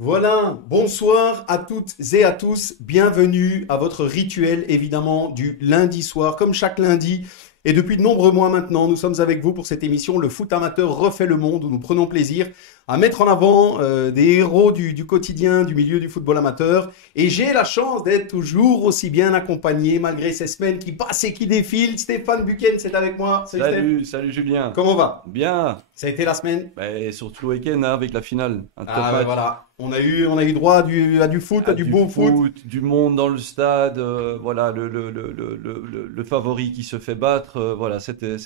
Voilà, bonsoir à toutes et à tous, bienvenue à votre rituel évidemment du lundi soir, comme chaque lundi. Et depuis de nombreux mois maintenant, nous sommes avec vous pour cette émission Le foot amateur refait le monde, où nous prenons plaisir à mettre en avant des héros du quotidien, du milieu du football amateur. Et j'ai la chance d'être toujours aussi bien accompagné malgré ces semaines qui passent et qui défilent. Stéphane Buchen, c'est avec moi. Salut Steph, Salut Julien. comment va? Bien. Ça a été la semaine? Et surtout le week-end avec la finale. Un top Ah ben match. voilà, on a eu droit à du foot, à Ah, du du beau foot. foot, du monde dans le stade. Voilà, le favori qui se fait battre. Voilà, c'était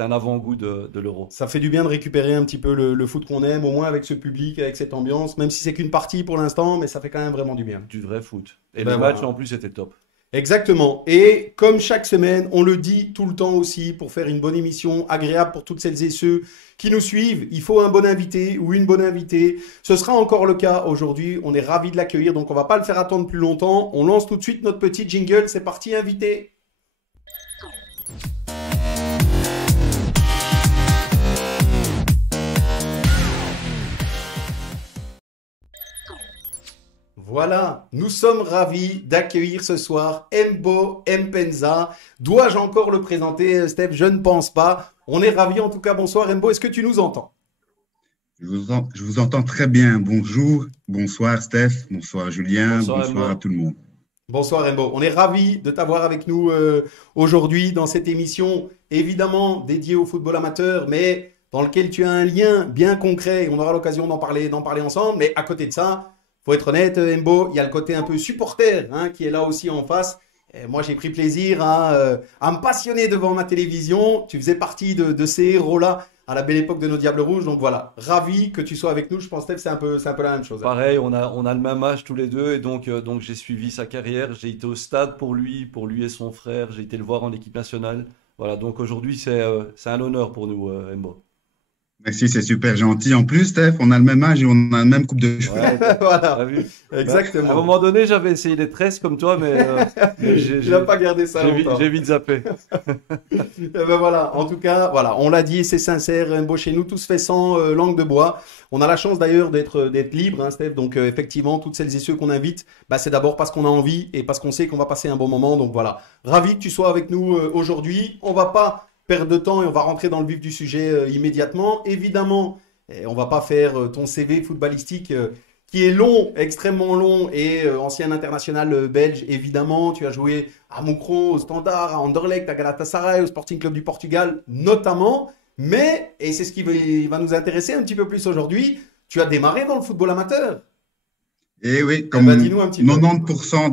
un avant-goût de l'Euro. Ça fait du bien de récupérer un petit peu le foot qu'on aime, au moins avec ce public, avec cette ambiance, même si c'est qu'une partie pour l'instant, mais ça fait quand même vraiment du bien. Du vrai foot. Et les Ben matchs voilà. en plus étaient top. Exactement. Et comme chaque semaine, on le dit tout le temps aussi, pour faire une bonne émission agréable pour toutes celles et ceux qui nous suivent, il faut un bon invité ou une bonne invitée. Ce sera encore le cas aujourd'hui. On est ravis de l'accueillir, donc on va pas le faire attendre plus longtemps. On lance tout de suite notre petit jingle. C'est parti, invité. Voilà, nous sommes ravis d'accueillir ce soir Mbo Mpenza. Dois-je encore le présenter, Steph? Je ne pense pas. On est ravis en tout cas. Bonsoir Mbo, est-ce que tu nous entends? Je vous entends très bien. Bonjour, bonsoir Steph, bonsoir Julien, Bonsoir bonsoir à Embo. tout le monde. Bonsoir Mbo, on est ravis de t'avoir avec nous aujourd'hui dans cette émission évidemment dédiée au football amateur, mais dans lequel tu as un lien bien concret. On aura l'occasion d'en parler ensemble. Mais à côté de ça, faut être honnête, Mbo, il y a le côté un peu supporter hein, qui est là aussi en face. Et moi, j'ai pris plaisir à me passionner devant ma télévision. Tu faisais partie de ces héros-là à la belle époque de nos Diables Rouges. Donc voilà, ravi que tu sois avec nous. Je pense, Steph, c'est un peu la même chose. Hein. Pareil, on a le même âge tous les deux et donc j'ai suivi sa carrière. J'ai été au stade pour lui et son frère. J'ai été le voir en équipe nationale. Voilà, donc aujourd'hui c'est un honneur pour nous, Embo. Merci, c'est super gentil. En plus, Steph, on a le même âge et on a le même coupe de cheveux. Ouais, t'as Voilà, vu? Bah, à un exactement. moment donné, j'avais essayé d'être 13 comme toi, mais Tu n'as pas gardé ça j'ai longtemps. vite zappé. Eh ben voilà, en tout cas, voilà, on l'a dit, c'est sincère, Rainbow chez nous, tout se fait sans langue de bois. On a la chance d'ailleurs d'être libre, hein, Steph. Donc effectivement, toutes celles et ceux qu'on invite, bah, c'est d'abord parce qu'on a envie et parce qu'on sait qu'on va passer un bon moment. Donc voilà, ravi que tu sois avec nous aujourd'hui. On va pas perdre de temps et on va rentrer dans le vif du sujet immédiatement. Évidemment, on va pas faire ton CV footballistique qui est long, extrêmement long, et ancien international belge, évidemment. Tu as joué à Moucron, au Standard, à Anderlecht, à Galatasaray, au Sporting Club du Portugal, notamment. Mais, et c'est ce qui va nous intéresser un petit peu plus aujourd'hui, tu as démarré dans le football amateur. Et oui, Eh ben, comme dis-nous un petit peu. 90%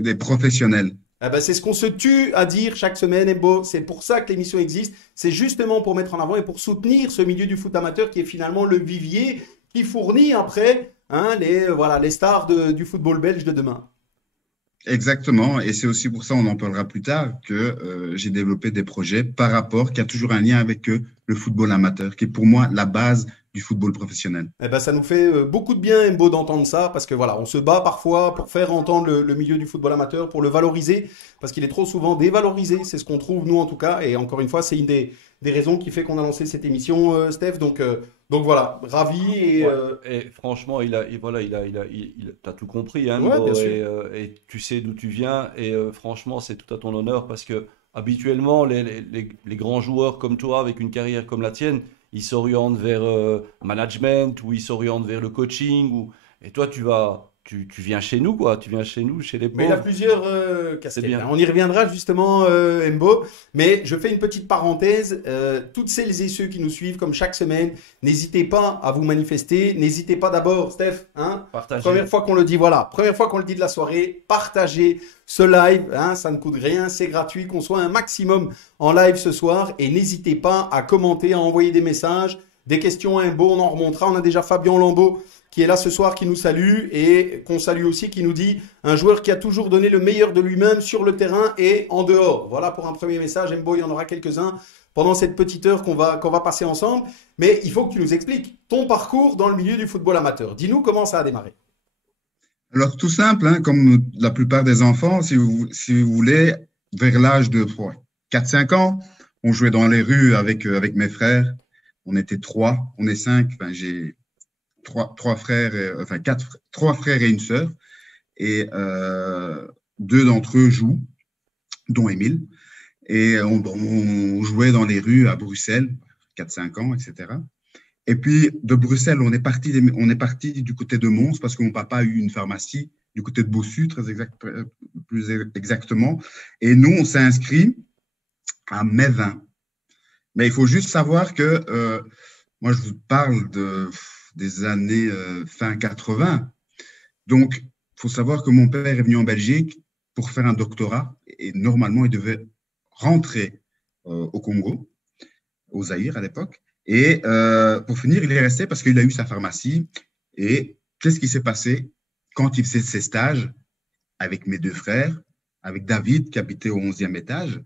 des professionnels. Eh ben, c'est ce qu'on se tue à dire chaque semaine, Embo. C'est pour ça que l'émission existe. C'est justement pour mettre en avant et pour soutenir ce milieu du foot amateur qui est finalement le vivier qui fournit après hein, voilà, les stars du football belge de demain. Exactement. Et c'est aussi pour ça, on en parlera plus tard, que j'ai développé des projets par rapport, qui a toujours un lien avec le football amateur, qui est pour moi la base du football professionnel. Eh ben, ça nous fait beaucoup de bien, Mbo, d'entendre ça, parce que voilà, on se bat parfois pour faire entendre le milieu du football amateur, pour le valoriser, parce qu'il est trop souvent dévalorisé. C'est ce qu'on trouve, nous, en tout cas. Et encore une fois, c'est une des raisons qui fait qu'on a lancé cette émission, Steph. Donc voilà, ravi. Et, Ouais. Et franchement, t'as tout compris, hein, ouais, bien Mbo, sûr. et tu sais d'où tu viens. Et franchement, c'est tout à ton honneur parce que habituellement, les grands joueurs comme toi, avec une carrière comme la tienne, ils s'orientent vers management ou ils s'orientent vers le coaching. Et toi, tu viens chez nous, quoi. Tu viens chez nous, chez les Mais il a pauvres. plusieurs C'est casquettes. Hein. bien. On y reviendra justement, Mbo. Mais je fais une petite parenthèse. Toutes celles et ceux qui nous suivent, comme chaque semaine, n'hésitez pas à vous manifester. N'hésitez pas d'abord, Steph. Hein, première Partagez. fois qu'on le dit, voilà. Première fois qu'on le dit de la soirée, partagez ce live. Hein, ça ne coûte rien, c'est gratuit. Qu'on soit un maximum en live ce soir. Et n'hésitez pas à commenter, à envoyer des messages, des questions à Mbo. On en remontera. On a déjà Fabien Lambeau qui est là ce soir, qui nous salue et qu'on salue aussi, qui nous dit un joueur qui a toujours donné le meilleur de lui-même sur le terrain et en dehors. Voilà pour un premier message. Mbo, il y en aura quelques-uns pendant cette petite heure qu'on va passer ensemble. Mais il faut que tu nous expliques ton parcours dans le milieu du football amateur. Dis-nous comment ça a démarré. Alors, tout simple, hein, comme la plupart des enfants, si vous voulez, vers l'âge de 4-5 ans, on jouait dans les rues avec mes frères. On était trois, on est cinq. Enfin, trois frères, enfin trois frères et une sœur. Et deux d'entre eux jouent, dont Émile. Et on jouait dans les rues à Bruxelles, 4-5 ans, etc. Et puis, de Bruxelles, on est parti du côté de Mons parce que mon papa a eu une pharmacie du côté de Bossu, plus exactement. Et nous, on s'est inscrit à Mévin. Mais il faut juste savoir que, moi, je vous parle des années fin 80. Donc, il faut savoir que mon père est venu en Belgique pour faire un doctorat. Et normalement, il devait rentrer au Congo, au Zaïre à l'époque. Et pour finir, il est resté parce qu'il a eu sa pharmacie. Et qu'est-ce qui s'est passé quand il faisait ses stages avec mes deux frères, avec David qui habitait au 11e étage?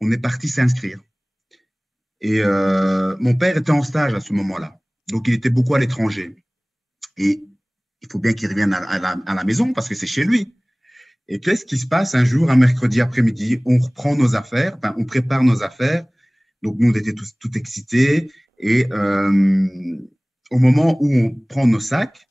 On est parti s'inscrire. Et mon père était en stage à ce moment-là. Donc, il était beaucoup à l'étranger. Et il faut bien qu'il revienne à la maison parce que c'est chez lui. Et qu'est-ce qui se passe un jour, un mercredi après-midi? On reprend nos affaires, enfin, on prépare nos affaires. Donc, nous, on était tout excités. Et au moment où on prend nos sacs,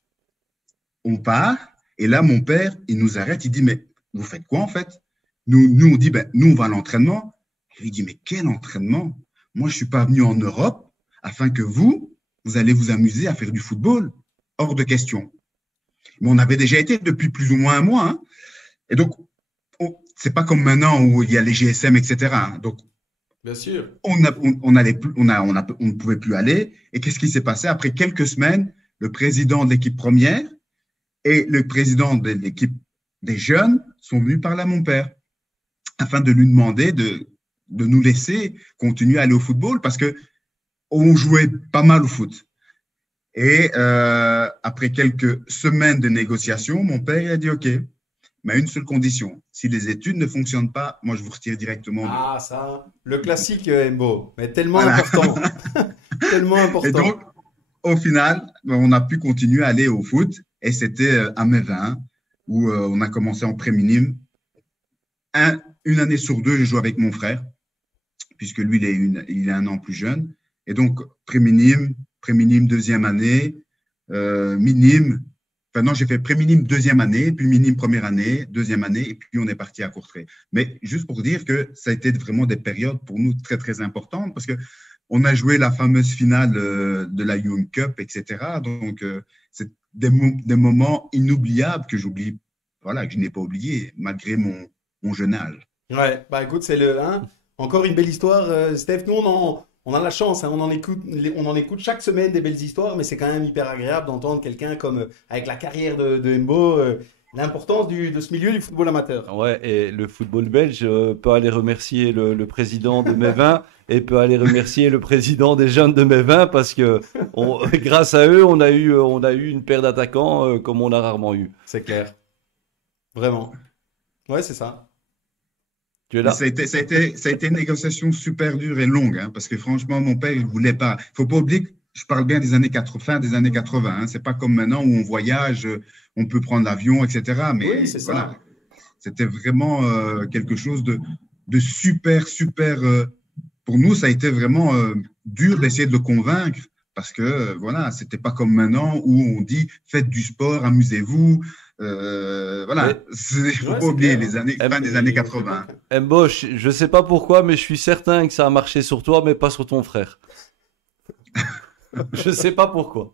on part. Et là, mon père, il nous arrête. Il dit, mais vous faites quoi en fait? Nous, on dit, ben, nous, on va à l'entraînement. Il dit, mais quel entraînement? Moi, je ne suis pas venu en Europe afin que vous allez vous amuser à faire du football. Hors de question. Mais on avait déjà été depuis plus ou moins un mois. Hein. Et donc, c'est pas comme maintenant où il y a les GSM, etc. Donc, bien sûr. On ne pouvait plus aller. Et qu'est-ce qui s'est passé? Après quelques semaines, le président de l'équipe première et le président de l'équipe des jeunes sont venus parler à mon père afin de lui demander de nous laisser continuer à aller au football parce que on jouait pas mal au foot. Et après quelques semaines de négociations, mon père a dit OK, mais à une seule condition. Si les études ne fonctionnent pas, moi je vous retire directement. Ah, ça, le classique Mbo, mais tellement important. Tellement important. Et donc, au final, on a pu continuer à aller au foot et c'était à Mévin où on a commencé en pré-minime. Une année sur deux, je joue avec mon frère puisque lui, il est un an plus jeune. Et donc, pré-minime, deuxième année, minime. Enfin, non, j'ai fait pré-minime deuxième année, puis minime première année, deuxième année, et puis on est parti à Courtrai. Mais juste pour dire que ça a été vraiment des périodes pour nous très, très importantes parce qu'on a joué la fameuse finale de la Young Cup, etc. Donc, c'est des moments inoubliables que j'oublie, voilà, que je n'ai pas oublié malgré mon jeune âge. Ouais, bah écoute, encore une belle histoire, Steph. Nous, on a la chance, hein, on en écoute chaque semaine des belles histoires, mais c'est quand même hyper agréable d'entendre quelqu'un comme avec la carrière de Mbo, l'importance de ce milieu du football amateur. Ouais, et le football belge peut aller remercier le président de Mévin et peut aller remercier le président des jeunes de Mévin parce que grâce à eux, on a eu une paire d'attaquants comme on a rarement eu. C'est clair. Vraiment. Ouais, c'est ça. Tu es là. Ça a été une négociation super dure et longue, hein, parce que franchement, mon père, il ne voulait pas. Il ne faut pas oublier que je parle bien des années 80, fin des années 80. Hein. Ce n'est pas comme maintenant où on voyage, on peut prendre l'avion, etc. Mais oui, c'est voilà, ça. c'était vraiment quelque chose de super. Pour nous, ça a été vraiment dur d'essayer de le convaincre, parce que voilà, ce n'était pas comme maintenant où on dit faites du sport, amusez-vous. Voilà, il ne faut pas oublier les années, fin des années 80. Mbo, je ne sais pas pourquoi, mais je suis certain que ça a marché sur toi, mais pas sur ton frère. Je ne sais pas pourquoi.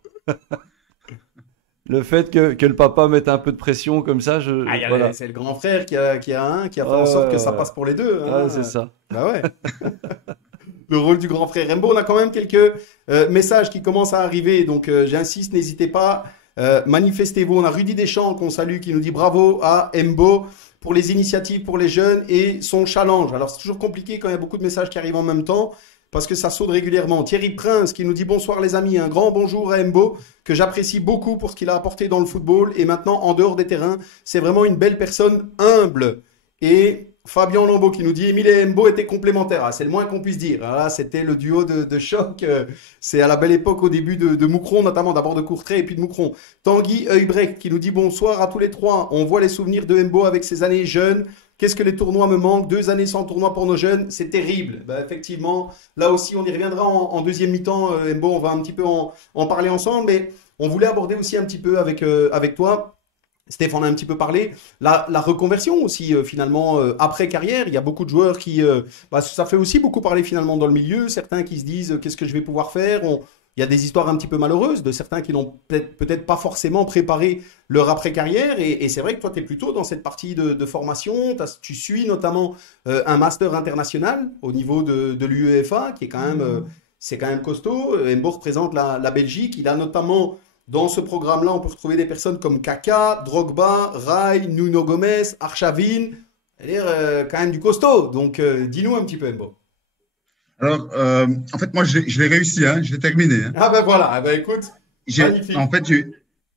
Le fait que le papa mette un peu de pression comme ça, voilà. C'est le grand frère qui a fait en sorte que ça passe pour les deux. Hein. C'est ça. Bah ouais. Le rôle du grand frère. Mbo, on a quand même quelques messages qui commencent à arriver, donc j'insiste, n'hésitez pas. Manifestez-vous. On a Rudy Deschamps qu'on salue qui nous dit bravo à Mbo pour les initiatives pour les jeunes et son challenge. Alors c'est toujours compliqué quand il y a beaucoup de messages qui arrivent en même temps parce que ça saute régulièrement. Thierry Prince qui nous dit bonsoir les amis, un grand bonjour à Mbo que j'apprécie beaucoup pour ce qu'il a apporté dans le football et maintenant en dehors des terrains. C'est vraiment une belle personne humble. Et Fabien Lambeau qui nous dit Émile et Mbo étaient complémentaires. Ah, c'est le moins qu'on puisse dire. Ah, c'était le duo de choc. C'est à la belle époque au début de Moucron, notamment d'abord de Courtrai et puis de Moucron. Tanguy Heubrech qui nous dit bonsoir à tous les trois. On voit les souvenirs de Mbo avec ses années jeunes qu'est-ce que les tournois me manquent? 2 années sans tournoi pour nos jeunes, c'est terrible. Bah, effectivement, là aussi, on y reviendra en deuxième mi-temps. Mbo, on va un petit peu en parler ensemble, mais on voulait aborder aussi un petit peu avec toi. Stéphane en a un petit peu parlé. La reconversion aussi, finalement, après carrière. Il y a beaucoup de joueurs ça fait aussi beaucoup parler finalement dans le milieu. Certains qui se disent qu'est-ce que je vais pouvoir faire. Il y a des histoires un petit peu malheureuses de certains qui n'ont peut-être pas forcément préparé leur après-carrière. Et c'est vrai que toi, tu es plutôt dans cette partie de formation. Tu suis notamment un master international au niveau de l'UEFA, qui est c'est quand même costaud. Mbo représente la Belgique. Il a notamment dans ce programme-là, on peut retrouver des personnes comme Kaka, Drogba, Rai, Nuno Gomes, Arshavin. C'est-à-dire quand même du costaud. Donc, dis-nous un petit peu, Mbo. Alors, en fait, moi, je l'ai réussi, hein, je l'ai terminé. Hein. Ah ben voilà, ah ben écoute, magnifique. En fait,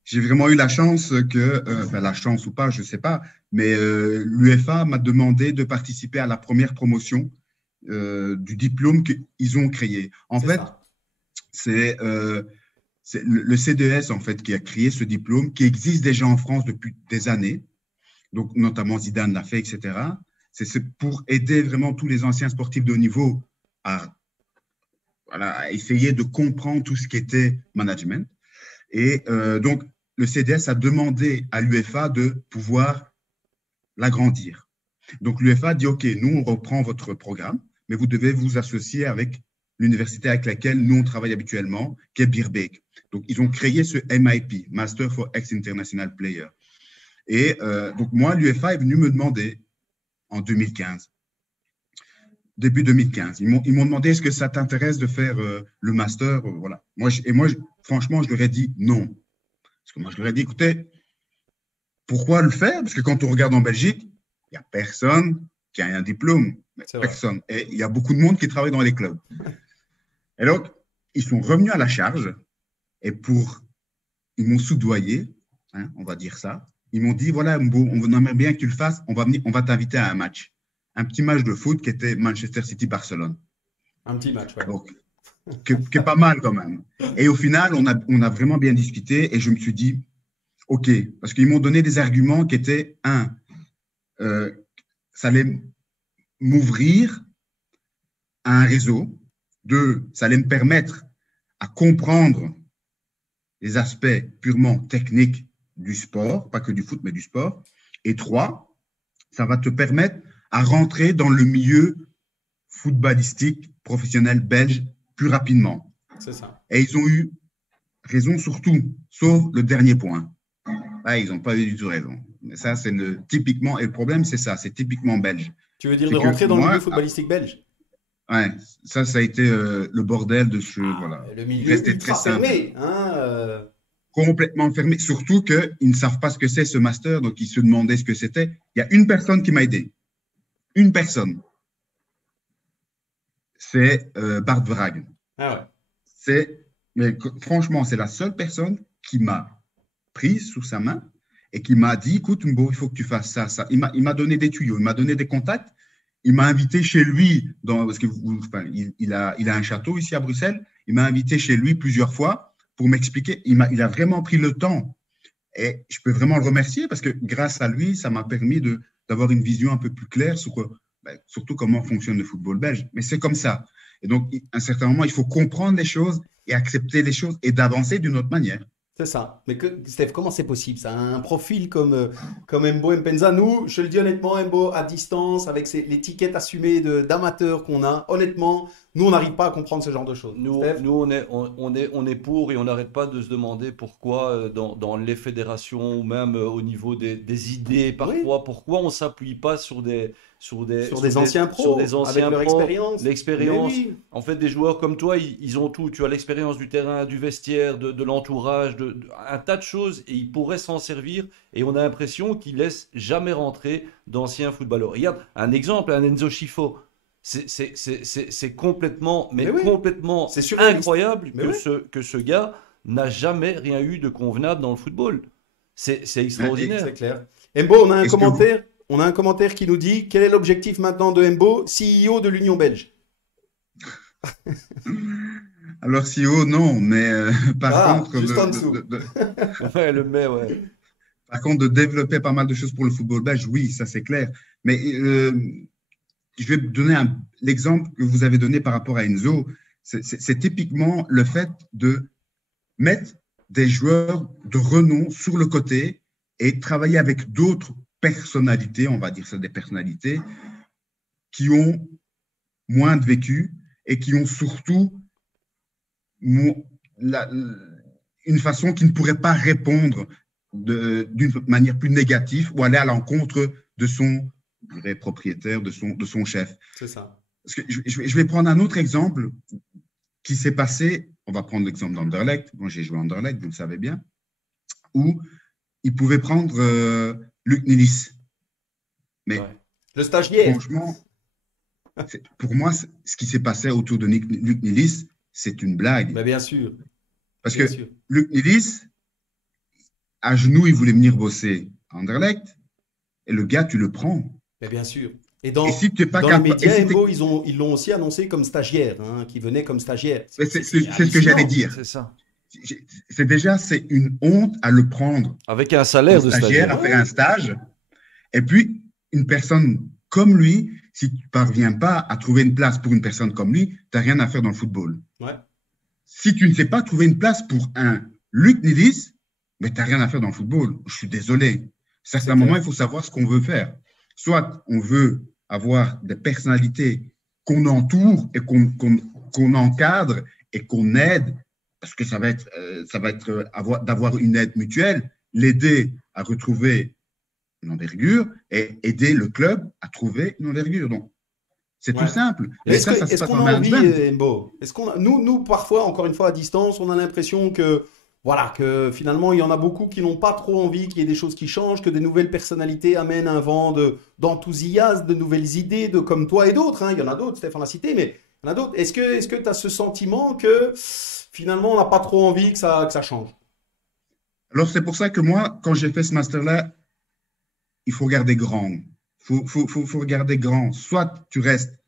j'ai vraiment eu la chance la chance ou pas, je sais pas, mais l'UEFA m'a demandé de participer à la première promotion du diplôme qu'ils ont créé. En fait, c'est le CDS en fait qui a créé ce diplôme qui existe déjà en France depuis des années. Donc, notamment Zidane l'a fait, etc. C'est pour aider vraiment tous les anciens sportifs de haut niveau à essayer de comprendre tout ce qui était management. Et donc, le CDS a demandé à l'UEFA de pouvoir l'agrandir. Donc, l'UEFA dit, OK, nous, on reprend votre programme, mais vous devez vous associer avec l'université avec laquelle nous, on travaille habituellement, qui est Birbeek. Donc, ils ont créé ce MIP, Master for Ex-International Player. Et donc, moi, l'UEFA est venu me demander en 2015, début 2015. Ils m'ont demandé, est-ce que ça t'intéresse de faire le master voilà. Moi, franchement, je leur ai dit non. Parce que moi, je leur ai dit, écoutez, pourquoi le faire? Parce que quand on regarde en Belgique, il n'y a personne qui a un diplôme. Personne. Et il y a beaucoup de monde qui travaille dans les clubs. Et donc, ils sont revenus à la charge et ils m'ont soudoyé, hein, on va dire ça. Ils m'ont dit, voilà, Mbo, on aimerait bien que tu le fasses, on va t'inviter à un match. Un petit match de foot qui était Manchester City-Barcelone. Un petit match, ouais. Donc, qui est pas mal quand même. Et au final, on a vraiment bien discuté et je me suis dit, OK, parce qu'ils m'ont donné des arguments qui étaient, ça allait m'ouvrir à un réseau. 2, ça allait me permettre à comprendre les aspects purement techniques du sport, pas que du foot, mais du sport. Et 3, ça va te permettre à rentrer dans le milieu footballistique professionnel belge plus rapidement. C'est ça. Et ils ont eu raison sur tout, sauf le dernier point. Là, ils n'ont pas eu du tout raison. Mais ça, c'est typiquement, et le problème, c'est ça, c'est typiquement belge. Tu veux dire de rentrer dans le milieu footballistique belge? Ouais, ça a été le bordel de ce. Voilà. Le milieu ultra fermé. Complètement fermé. Surtout qu'ils ne savent pas ce que c'est ce master, donc ils se demandaient ce que c'était. Il y a une personne qui m'a aidé. Une personne. C'est Bart Vrag. Ah ouais. Mais franchement, c'est la seule personne qui m'a prise sous sa main et qui m'a dit, écoute, Mbo, il faut que tu fasses ça, ça. Il m'a donné des tuyaux, il m'a donné des contacts. Il m'a invité chez lui, parce qu'il a un château ici à Bruxelles. Il m'a invité chez lui plusieurs fois pour m'expliquer. Il a vraiment pris le temps. Et je peux vraiment le remercier parce que grâce à lui, ça m'a permis d'avoir une vision un peu plus claire sur surtout comment fonctionne le football belge. Mais c'est comme ça. Et donc, à un certain moment, il faut comprendre les choses et accepter les choses et d'avancer d'une autre manière. C'est ça. Mais Steph, comment c'est possible ça? Un profil comme Mbo Mpenza, nous, je le dis honnêtement, Mbo, à distance, avec l'étiquette assumée d'amateur qu'on a, honnêtement, nous, on n'arrive pas à comprendre ce genre de choses. Nous, on est pour et on n'arrête pas de se demander pourquoi dans les fédérations ou même au niveau des idées, parfois, pourquoi on ne s'appuie pas sur des anciens pros, avec leur expérience. L'expérience. En fait, des joueurs comme toi, ils ont tout. Tu as l'expérience du terrain, du vestiaire, de l'entourage, un tas de choses et ils pourraient s'en servir. Et on a l'impression qu'ils laissent jamais rentrer d'anciens footballeurs. Regarde, un exemple, un Enzo Schifo. C'est complètement, complètement incroyable que ce gars n'a jamais rien eu de convenable dans le football. C'est extraordinaire. C'est clair. Mbo, on a un commentaire. On a un commentaire qui nous dit quel est l'objectif maintenant de Mbo, CEO de l'Union belge? Alors, CEO, non, mais par contre. Juste en dessous. Ouais, le mais, ouais. Par contre, de développer pas mal de choses pour le football belge, oui, ça c'est clair. Mais je vais donner l'exemple que vous avez donné par rapport à Enzo. C'est typiquement le fait de mettre des joueurs de renom sur le côté et travailler avec d'autres personnalités, on va dire ça, des personnalités qui ont moins de vécu et qui ont surtout une façon qui ne pourrait pas répondre d'une manière plus négative ou aller à l'encontre de son propriétaire, de son chef. C'est ça. Parce que je vais prendre un autre exemple qui s'est passé. On va prendre l'exemple d'Anderlecht. Moi, j'ai joué à Anderlecht, vous le savez bien, où il pouvait prendre Luc Nilis. Mais le stagiaire. Franchement, pour moi, ce qui s'est passé autour de Luc Nilis, c'est une blague. Mais bien sûr. Parce que Luc Nilis, à genoux, il voulait venir bosser à Anderlecht, et le gars, tu le prends. Mais bien sûr. Et si tu n'es pas dans les médias, ils l'ont aussi annoncé comme stagiaire, qui venait comme stagiaire. C'est ce que j'allais dire. C'est ça. C'est une honte à le prendre. Avec un salaire de stagiaire. À faire un stage. Et puis, une personne comme lui, si tu ne parviens pas à trouver une place pour une personne comme lui, tu n'as rien à faire dans le football. Ouais. Si tu ne sais pas trouver une place pour un Luc Nilis, mais tu n'as rien à faire dans le football. Je suis désolé. À certains moments, il faut savoir ce qu'on veut faire. Soit on veut avoir des personnalités qu'on entoure et qu'on encadre et qu'on aide, parce que ça va être d'avoir une aide mutuelle, l'aider à retrouver une envergure et aider le club à trouver une envergure. Donc, c'est tout simple. Est-ce qu'on a envie, Mbo? Nous, parfois, encore une fois, à distance, on a l'impression que finalement, il y en a beaucoup qui n'ont pas trop envie qu'il y ait des choses qui changent, que des nouvelles personnalités amènent un vent d'enthousiasme, de nouvelles idées, comme toi et d'autres. Il y en a d'autres, Stéphane l'a cité, mais il y en a d'autres. Est-ce que tu as ce sentiment que finalement, on n'a pas trop envie que ça change? Alors, c'est pour ça que moi, quand j'ai fait ce master-là, il faut regarder grand. Faut regarder grand. Soit tu restes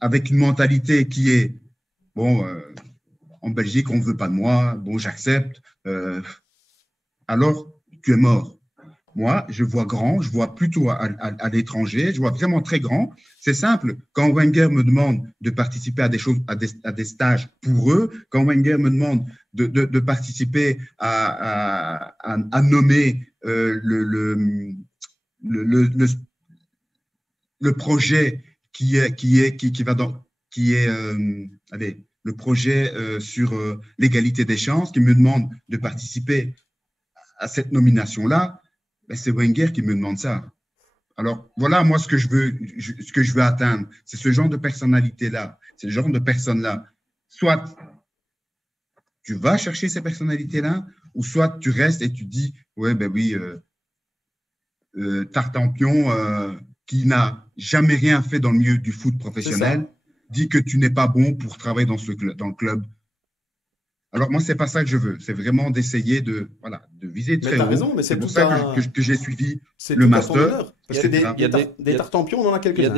avec une mentalité qui est, en Belgique, on ne veut pas de moi, j'accepte. Alors, tu es mort. Moi, je vois grand, je vois plutôt à l'étranger, je vois vraiment très grand. C'est simple. Quand Wenger me demande de participer à des choses, à des stages pour eux, quand Wenger me demande de participer à nommer le projet le projet sur l'égalité des chances, qui me demande de participer à cette nomination-là, c'est Wenger qui me demande ça. Alors, voilà, moi, ce que je veux atteindre, c'est ce genre de personnalité-là, c'est ce genre de personnes-là. Soit tu vas chercher ces personnalités-là, ou soit tu restes et tu dis, Tartampion, qui n'a jamais rien fait dans le milieu du foot professionnel, dit que tu n'es pas bon pour travailler dans le club. Alors, moi, ce n'est pas ça que je veux. C'est vraiment d'essayer de viser très haut. Mais tu as raison, mais c'est pour ça que j'ai suivi le tout master. Parce que des Tartampions, on en a quelques-uns.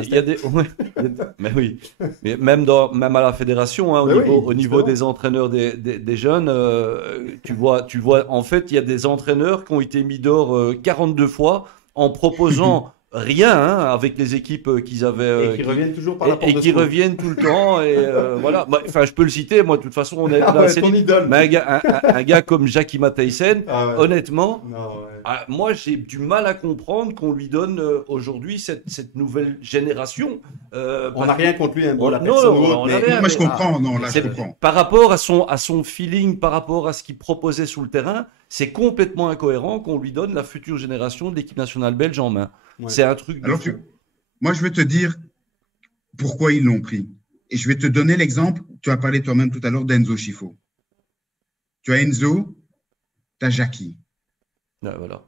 Mais oui. Mais même à la fédération, au niveau des entraîneurs des jeunes, tu vois, en fait, il y a des entraîneurs qui ont été mis dehors 42 fois en proposant rien avec les équipes qu'ils avaient et qui reviennent toujours par la porte et qui reviennent tout le temps et voilà. Enfin, je peux le citer, moi de toute façon on est ton idole. Mais un gars comme Jackie Matthijssen, honnêtement, non, moi j'ai du mal à comprendre qu'on lui donne aujourd'hui cette nouvelle génération. On n'a rien contre lui, la personne. Moi je comprends, je comprends. Par rapport à son feeling, par rapport à ce qu'il proposait sur le terrain, c'est complètement incohérent qu'on lui donne la future génération de l'équipe nationale belge en main. Ouais. C'est un truc de fou. Moi, je vais te dire pourquoi ils l'ont pris. Et je vais te donner l'exemple. Tu as parlé toi-même tout à l'heure d'Enzo Schifo. Tu as Enzo, tu as Jackie. Voilà.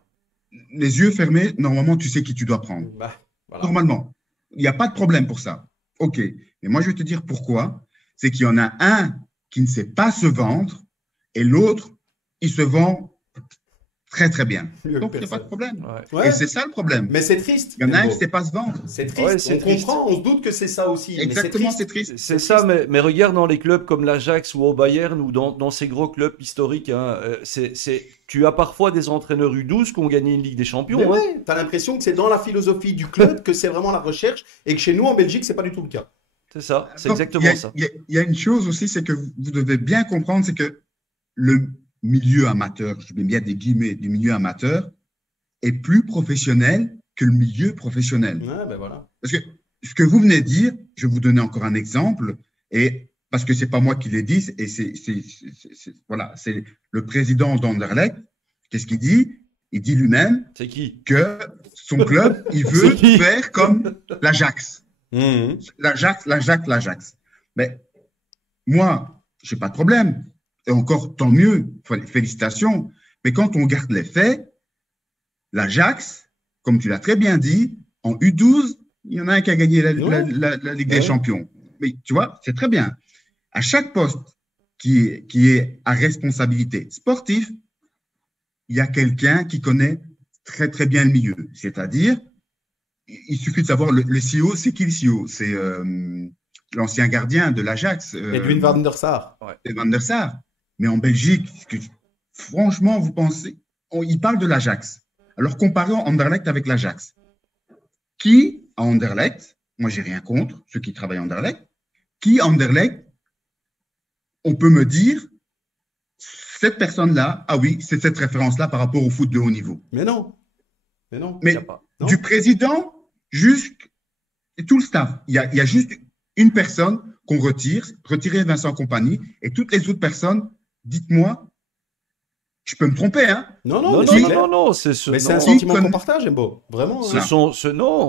Les yeux fermés, normalement, tu sais qui tu dois prendre. Voilà. Normalement. Il n'y a pas de problème pour ça. OK. Mais moi, je vais te dire pourquoi. C'est qu'il y en a un qui ne sait pas se vendre et l'autre, il se vend très très bien. Mieux que Donc, il n'y a pas personne. de problème. Ouais. Ouais. Et c'est ça le problème. Mais c'est triste. Il y en a un Embo. qui ne sait pas se vendre. C'est triste. Ouais, c'est on triste. comprend, on se doute que c'est ça aussi. Exactement, mais c'est triste. C'est ça, mais regarde dans les clubs comme l'Ajax ou au Bayern ou dans ces gros clubs historiques, hein, tu as parfois des entraîneurs U12 qui ont gagné une Ligue des Champions. Mais hein. ouais, t'as l'impression que c'est dans la philosophie du club que c'est vraiment la recherche et que chez nous en Belgique c'est pas du tout le cas. C'est ça, c'est Donc, exactement ça. Il y a une chose aussi, c'est que vous devez bien comprendre, c'est que le milieu amateur, je mets bien des guillemets, du milieu amateur, est plus professionnel que le milieu professionnel. Ouais, ben voilà. Parce que ce que vous venez de dire, je vais vous donner encore un exemple, et parce que c'est pas moi qui l'ai dit, et voilà, c'est le président d'Anderlecht. Qu'est-ce qu'il dit? Il dit lui-même C'est qui? que son club, il C'est veut qui faire comme l'Ajax. Mhm. L'Ajax. Mais moi, j'ai pas de problème. Et encore, tant mieux. Félicitations. Mais quand on regarde les faits, l'Ajax, comme tu l'as très bien dit, en U12, il y en a un qui a gagné la Ligue des Champions. Mais tu vois, c'est très bien. À chaque poste qui est à responsabilité sportive, il y a quelqu'un qui connaît très, très bien le milieu. C'est-à-dire, il suffit de savoir, le CEO, c'est qui le CEO? C'est l'ancien gardien de l'Ajax. Edwin van der Sar. Van der Sar. Mais en Belgique, franchement, vous pensez, il parle de l'Ajax. Alors, comparons Anderlecht avec l'Ajax. Qui, à Anderlecht, moi, j'ai rien contre ceux qui travaillent à Anderlecht, qui, à Anderlecht, on peut me dire, cette personne-là, ah oui, c'est cette référence-là par rapport au foot de haut niveau. Mais non. Mais non. Mais Y a pas. Non. du président jusqu'à tout le staff, il y a juste une personne qu'on retire, retirer Vincent Compagnie, et toutes les autres personnes, dites-moi, je peux me tromper, hein? Non, Non, mais non, c'est non, clair. non, non, c'est ce, Mais c'est un non. sentiment Qui qu'on partage, Embo. Vraiment. Ce hein. sont,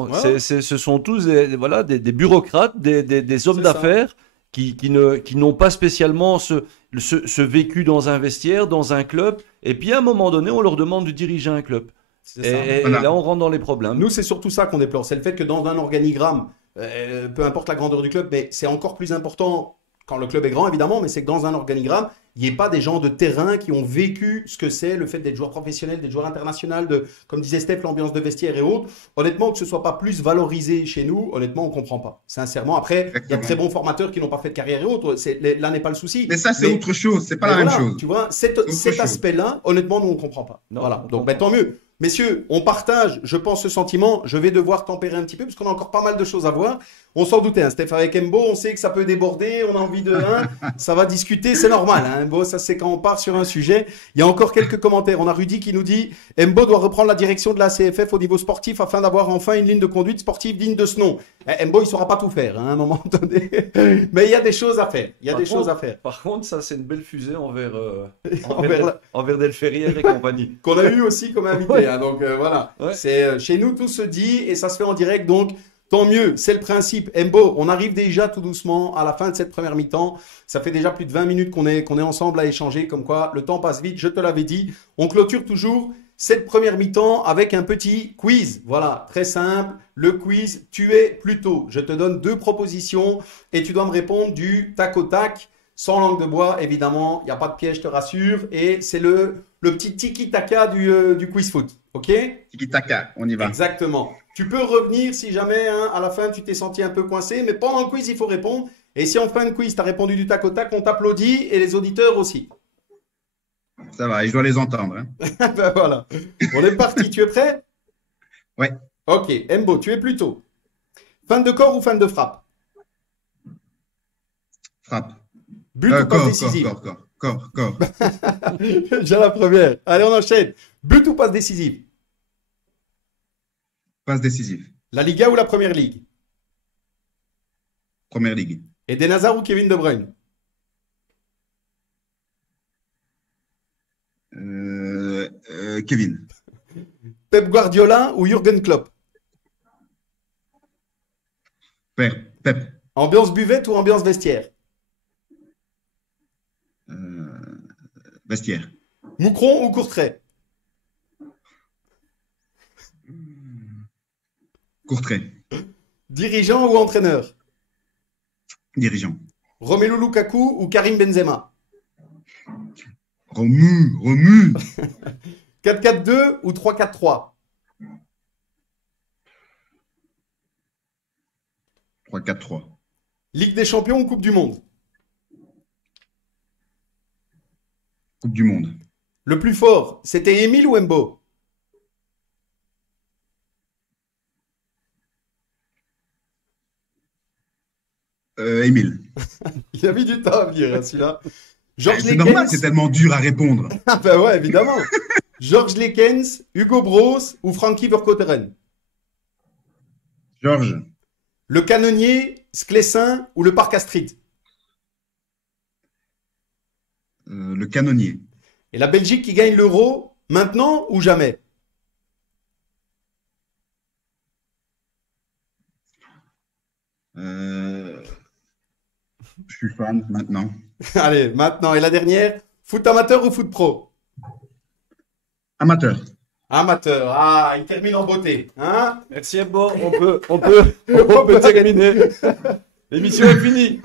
Voilà. ce sont tous voilà, des bureaucrates, des hommes C'est ça. d'affaires qui n'ont pas spécialement ce vécu dans un vestiaire, dans un club. Et puis à un moment donné, on leur demande de diriger un club. C'est ça. Et Voilà. là, on rentre dans les problèmes. Nous, c'est surtout ça qu'on déplore. C'est le fait que dans un organigramme, peu importe la grandeur du club, mais c'est encore plus important quand le club est grand, évidemment, mais c'est que dans un organigramme, il n'y ait pas des gens de terrain qui ont vécu ce que c'est le fait d'être joueur professionnel, d'être joueur international, de, comme disait Steph, l'ambiance de vestiaire et autres. Honnêtement, que ce soit pas plus valorisé chez nous, honnêtement, on comprend pas. Sincèrement. Après, il y a de Exactement. très bons formateurs qui n'ont pas fait de carrière et autres. Là n'est pas le souci. Mais ça, c'est Mais- autre chose, c'est pas mais la même voilà, chose. Tu vois, cet chose. aspect-là, honnêtement, nous, on ne comprend pas. Non, voilà. on Donc, ben, comprend. tant mieux. Messieurs, on partage, je pense, ce sentiment. Je vais devoir tempérer un petit peu parce qu'on a encore pas mal de choses à voir. On s'en doutait, hein, Steph, avec Embo, on sait que ça peut déborder, on a envie de ça va discuter, c'est normal. Hein, Embo, ça c'est quand on part sur un sujet. Il y a encore quelques commentaires. On a Rudy qui nous dit Embo doit reprendre la direction de la CFF au niveau sportif afin d'avoir enfin une ligne de conduite sportive digne de ce nom. Embo, il ne saura pas tout faire hein, à un moment donné. Mais il y a des choses à faire. Il y a Par des contre- choses à faire. Par contre, ça, c'est une belle fusée envers, Envers la- envers Delferrière et compagnie. Qu'on a eu aussi comme invité. Ouais. Hein, donc voilà, Ouais. c'est chez nous tout se dit et ça se fait en direct. Donc tant mieux, c'est le principe. Embo, on arrive déjà tout doucement à la fin de cette première mi-temps. Ça fait déjà plus de 20 minutes qu'on est ensemble à échanger. Comme quoi, le temps passe vite. Je te l'avais dit. On clôture toujours cette première mi-temps avec un petit quiz. Voilà, très simple. Le quiz, tu es plutôt. Je te donne 2 propositions et tu dois me répondre du tac au tac. Sans langue de bois, évidemment, il n'y a pas de piège, je te rassure. Et c'est le petit tiki-taka du quiz foot. OK? Tiki-taka, on y va. Exactement. Tu peux revenir si jamais, hein, à la fin, tu t'es senti un peu coincé. Mais pendant le quiz, il faut répondre. Et si en fin de quiz, tu as répondu du tac au tac, on t'applaudit et les auditeurs aussi. Ça va, et je dois les entendre. Hein. Ben voilà. On est parti. Tu es prêt? Ouais. OK. Embo, tu es plutôt fan de corps ou fan de frappe? Frappe. But ou passe Corps. décisive? J'ai la première. Allez, on enchaîne. But ou passe décisive? Passe décisive. La Liga ou la Première Ligue? Première ligue. Eden Hazard ou Kevin De Bruyne? Kevin. Pep Guardiola ou Jürgen Klopp? Pep. Ambiance buvette ou ambiance vestiaire? Vestiaire. Moucron ou Courtrai? Courtrai. Dirigeant ou entraîneur? Dirigeant. Romelu Lukaku ou Karim Benzema? Romu. 4-4-2 ou 3-4-3? 3-4-3. Ligue des Champions ou Coupe du Monde? Coupe du Monde. Le plus fort, c'était Émile ou Mbo? Émile. Il a mis du temps à venir, hein, celui-là. Georges C'est normal, Lekens. c'est tellement dur à répondre. Ah ben ouais, évidemment. Georges Lekens, Hugo Bros ou Frankie Vercotteren? Georges, Le Canonnier, Sclessin ou le Parc Astrid? le canonnier. Et la Belgique qui gagne l'Euro, maintenant ou jamais? Euh, je suis fan maintenant. Allez, maintenant. Et la dernière, foot amateur ou foot pro? Amateur. Amateur. Ah, il termine en beauté. Hein? Merci Mbo, on peut terminer. L'émission est finie.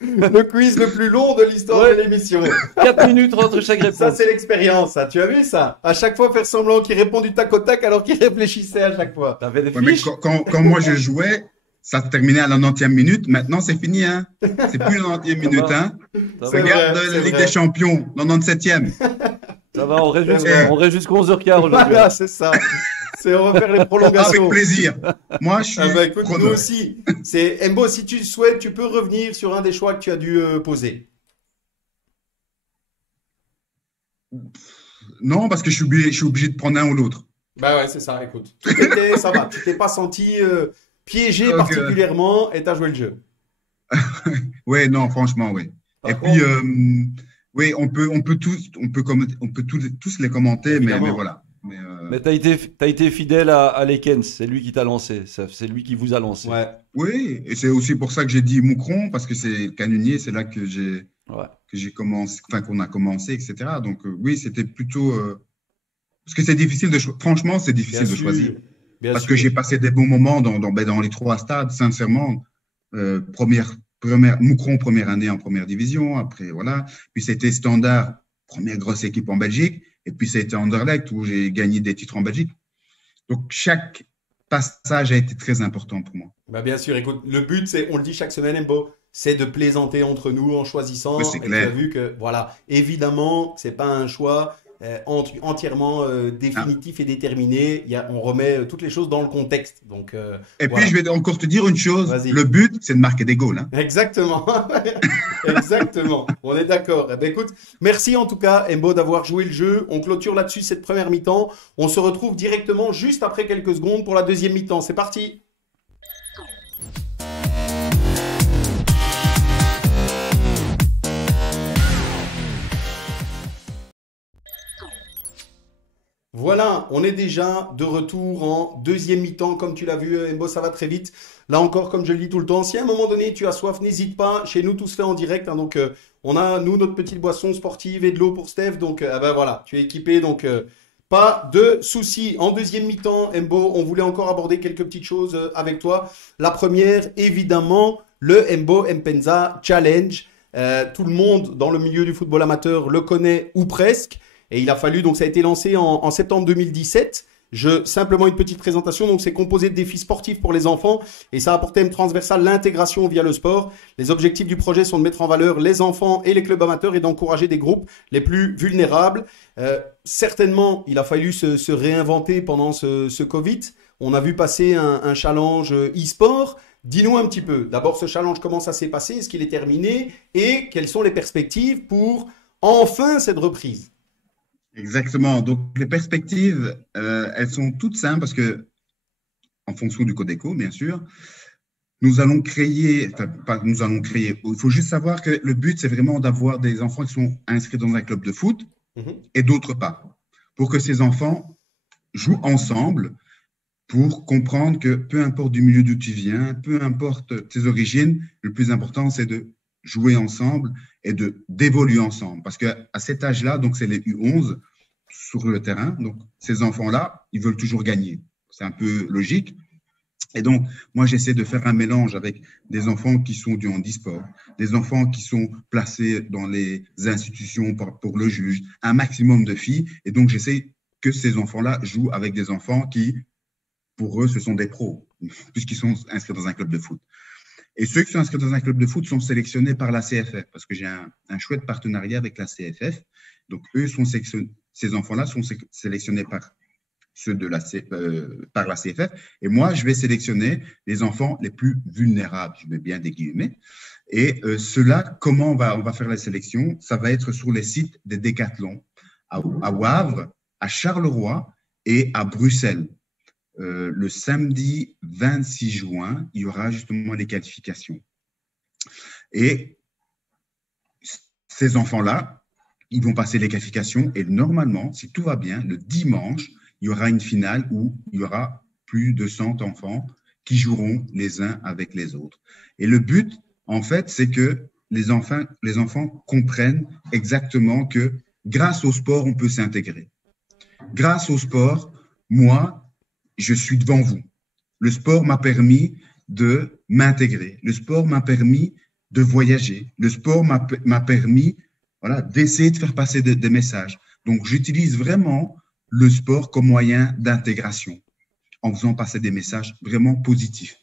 Le quiz le plus long de l'histoire Ouais. de l'émission. 4 minutes entre chaque réponse. Ça, c'est l'expérience. Ça. Tu as vu ça? À chaque fois, faire semblant qu'il répond du tac au tac alors qu'il réfléchissait à chaque fois. T'avais des Ouais, mais fiches? quand moi je jouais, ça se terminait à la 90e minute. Maintenant, c'est fini. Hein. C'est plus la 90e minute. Hein. Ça C'est va, Regarde vrai, la c'est Ligue vrai. des Champions, 97e. ça va, on reste C'est jusqu'à vrai. jusqu'à 11h15 aujourd'hui. Voilà, c'est ça. On va faire les Avec prolongations. plaisir. Moi, je suis Ah bah écoute, nous preneur. aussi. C'est Mbo, si tu le souhaites, tu peux revenir sur un des choix que tu as dû poser. Non, parce que je suis obligé de prendre un ou l'autre. Bah ouais, c'est ça. Écoute, ça va. Tu t'es pas senti piégé Ok. particulièrement et t'as joué le jeu. Oui, non, franchement, oui. Par Et contre, puis, oui, on peut tous les commenter, mais Évidemment. voilà. Mais, Mais t'as été fidèle à Lekens, c'est lui qui t'a lancé, c'est lui qui vous a lancé. ouais. oui, et c'est aussi pour ça que j'ai dit Moucron, parce que c'est le canonnier, c'est là que Ouais. j'ai commencé, enfin, qu'on a commencé, etc. Donc, oui, c'était plutôt. Parce que c'est difficile franchement, c'est Bien difficile de sûr. choisir. Bien Parce sûr. que j'ai passé des bons moments dans les trois stades, sincèrement. Moucron, première année en première division, après, voilà. Puis c'était Standard, première grosse équipe en Belgique. Et puis c'était Anderlecht où j'ai gagné des titres en Belgique. Donc chaque passage a été très important pour moi. Bah bien sûr, écoute, le but, c'est, on le dit chaque semaine, Mbo, c'est de plaisanter entre nous en choisissant. Oui, c'est Et tu clair. as vu que, voilà, évidemment, c'est pas un choix entièrement définitif et déterminé. On remet toutes les choses dans le contexte. Donc, Et voilà. puis je vais encore te dire une chose. Vas-y. Le but, c'est de marquer des goals. Hein. Exactement. Exactement. On est d'accord. Eh ben, écoute, merci en tout cas, Mbo, d'avoir joué le jeu. On clôture là-dessus cette première mi-temps. On se retrouve directement juste après quelques secondes pour la deuxième mi-temps. C'est parti. Voilà, on est déjà de retour en deuxième mi-temps. Comme tu l'as vu, Mbo, ça va très vite. Là encore, comme je le dis tout le temps, si à un moment donné tu as soif, n'hésite pas. Chez nous, tout se fait en direct. Hein, donc, on a, nous, notre petite boisson sportive et de l'eau pour Steph. Donc, ben voilà, tu es équipé. Donc, pas de soucis. En deuxième mi-temps, Mbo, on voulait encore aborder quelques petites choses avec toi. La première, évidemment, le Mbo Mpenza Challenge. Tout le monde dans le milieu du football amateur le connaît ou presque. Et il a fallu, donc ça a été lancé en septembre 2017. Simplement une petite présentation. Donc c'est composé de défis sportifs pour les enfants et ça a pour thème transversal l'intégration via le sport. Les objectifs du projet sont de mettre en valeur les enfants et les clubs amateurs et d'encourager des groupes les plus vulnérables. Certainement, il a fallu se réinventer pendant ce Covid. On a vu passer un challenge e-sport. Dis-nous un petit peu. D'abord, ce challenge, comment ça s'est passé? Est-ce qu'il est terminé? Et quelles sont les perspectives pour enfin cette reprise? Exactement. Donc les perspectives, elles sont toutes simples parce que, en fonction du Codeco, bien sûr, nous allons créer, enfin, pas nous allons créer, il faut juste savoir que le but, c'est vraiment d'avoir des enfants qui sont inscrits dans un club de foot et d'autres pas, pour que ces enfants jouent ensemble, pour comprendre que peu importe du milieu d'où tu viens, peu importe tes origines, le plus important, c'est de jouer ensemble et d'évoluer ensemble. Parce qu'à cet âge-là, donc c'est les U11 sur le terrain, donc ces enfants-là, ils veulent toujours gagner. C'est un peu logique. Et donc, moi, j'essaie de faire un mélange avec des enfants qui sont du handisport, des enfants qui sont placés dans les institutions pour le juge, un maximum de filles. Et donc, j'essaie que ces enfants-là jouent avec des enfants qui, pour eux, ce sont des pros, puisqu'ils sont inscrits dans un club de foot. Et ceux qui sont inscrits dans un club de foot sont sélectionnés par la CFF, parce que j'ai un chouette partenariat avec la CFF. Donc, ces enfants-là sont sélectionnés par ceux par la CFF. Et moi, je vais sélectionner les enfants les plus vulnérables, je mets bien des guillemets. Et ceux-là, comment on va faire la sélection? Ça va être sur les sites des décathlons à Wavre, à Charleroi et à Bruxelles. Le samedi 26 juin, il y aura justement les qualifications. Et ces enfants-là, ils vont passer les qualifications et normalement, si tout va bien, le dimanche, il y aura une finale où il y aura plus de 100 enfants qui joueront les uns avec les autres. Et le but, en fait, c'est que les enfants comprennent exactement que grâce au sport, on peut s'intégrer. Grâce au sport, moi, je suis devant vous. Le sport m'a permis de m'intégrer. Le sport m'a permis de voyager. Le sport m'a permis d'essayer de faire passer des messages. Donc, j'utilise vraiment le sport comme moyen d'intégration en faisant passer des messages vraiment positifs.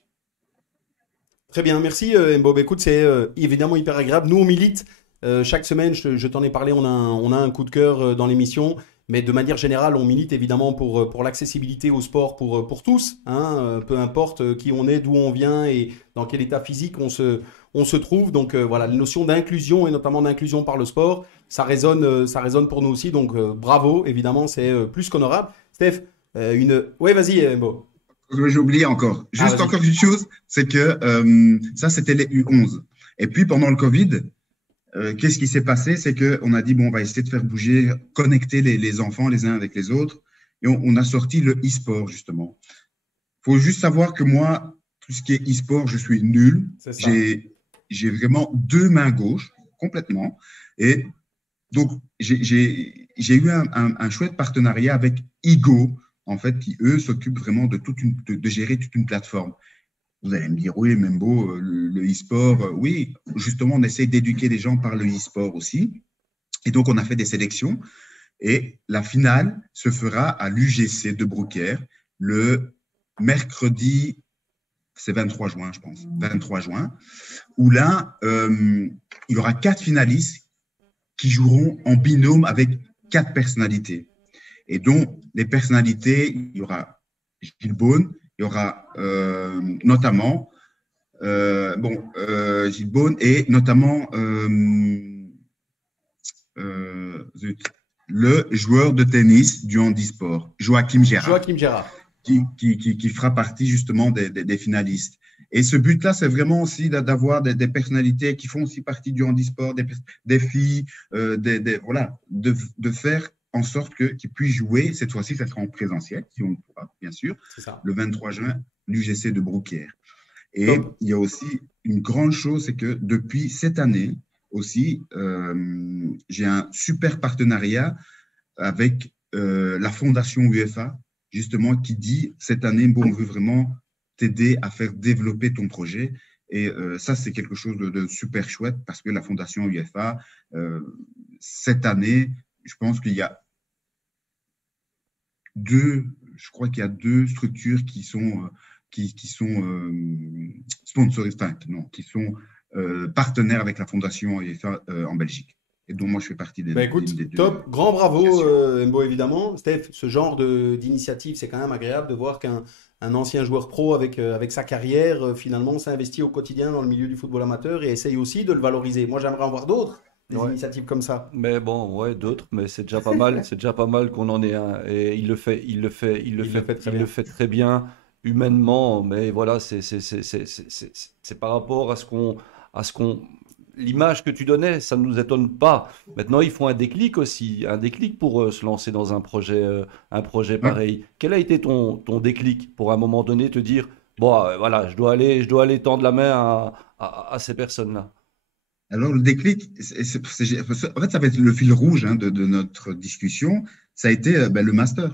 Très bien, merci Mbob. Écoute, c'est évidemment hyper agréable. Nous, on milite chaque semaine, je t'en ai parlé, on a un coup de cœur dans l'émission, mais de manière générale, on milite évidemment pour l'accessibilité au sport pour tous, hein, peu importe qui on est, d'où on vient et dans quel état physique on se trouve. Donc voilà, la notion d'inclusion et notamment d'inclusion par le sport, ça résonne pour nous aussi. Donc bravo, évidemment, c'est plus qu'honorable. Steph, Oui, vas-y, Mbo. J'ai oublié encore. Juste encore une chose, c'est que ça, c'était les U11. Et puis, pendant le Covid, qu'est-ce qui s'est passé? C'est qu'on a dit, bon, on va essayer de faire bouger, connecter les enfants les uns avec les autres. Et on a sorti le e-sport, justement. Il faut juste savoir que moi, tout ce qui est e-sport, je suis nul. J'ai vraiment deux mains gauches, complètement. Et donc, j'ai eu un chouette partenariat avec Igo, en fait, qui, eux, s'occupent vraiment de gérer toute une plateforme. Vous allez me dire, oui, Membo, le e-sport, oui, justement, on essaie d'éduquer les gens par le e-sport aussi. Et donc, on a fait des sélections. Et la finale se fera à l'UGC de Brouckère le mercredi, c'est 23 juin, je pense, 23 juin, où là, il y aura 4 finalistes qui joueront en binôme avec 4 personnalités. Et dont les personnalités, il y aura Gilles Beaune, il y aura notamment Gilles Beaune et notamment le joueur de tennis du handisport, Joachim Gérard, qui fera partie justement des finalistes. Et ce but-là, c'est vraiment aussi d'avoir des personnalités qui font aussi partie du handisport, des filles, de faire en sorte qu'ils puissent jouer. Cette fois-ci, ça sera en présentiel, si on le pourra, bien sûr, le 23 juin, l'UGC de Brouckère. Et il y a aussi une grande chose, c'est que depuis cette année aussi, j'ai un super partenariat avec la Fondation UEFA, justement, qui dit, cette année, bon, on veut vraiment t'aider à faire développer ton projet. Et ça, c'est quelque chose de super chouette parce que la Fondation UEFA, cette année, je pense qu'il y a deux structures qui sont sponsoristes, qui sont partenaires avec la Fondation UEFA en Belgique. Et dont moi, je fais partie des deux. Top, grand bravo, Mbo, évidemment. Steph, ce genre d'initiative, c'est quand même agréable de voir qu'un ancien joueur pro avec sa carrière, finalement, s'investit au quotidien dans le milieu du football amateur et essaye aussi de le valoriser. Moi, j'aimerais en voir d'autres. Des initiatives comme ça. Mais bon, ouais, d'autres, mais c'est déjà pas mal. C'est déjà pas mal qu'on en ait un. Et il le fait très bien, humainement. Mais voilà, c'est par rapport à ce qu'on, l'image que tu donnais, ça ne nous étonne pas. Maintenant, il faut un déclic aussi, un déclic pour se lancer dans un projet pareil. Quel a été ton déclic pour à un moment donné te dire, bon, voilà, je dois aller tendre la main à ces personnes-là? Alors, le déclic, en fait, ça va être le fil rouge de notre discussion. Ça a été le master.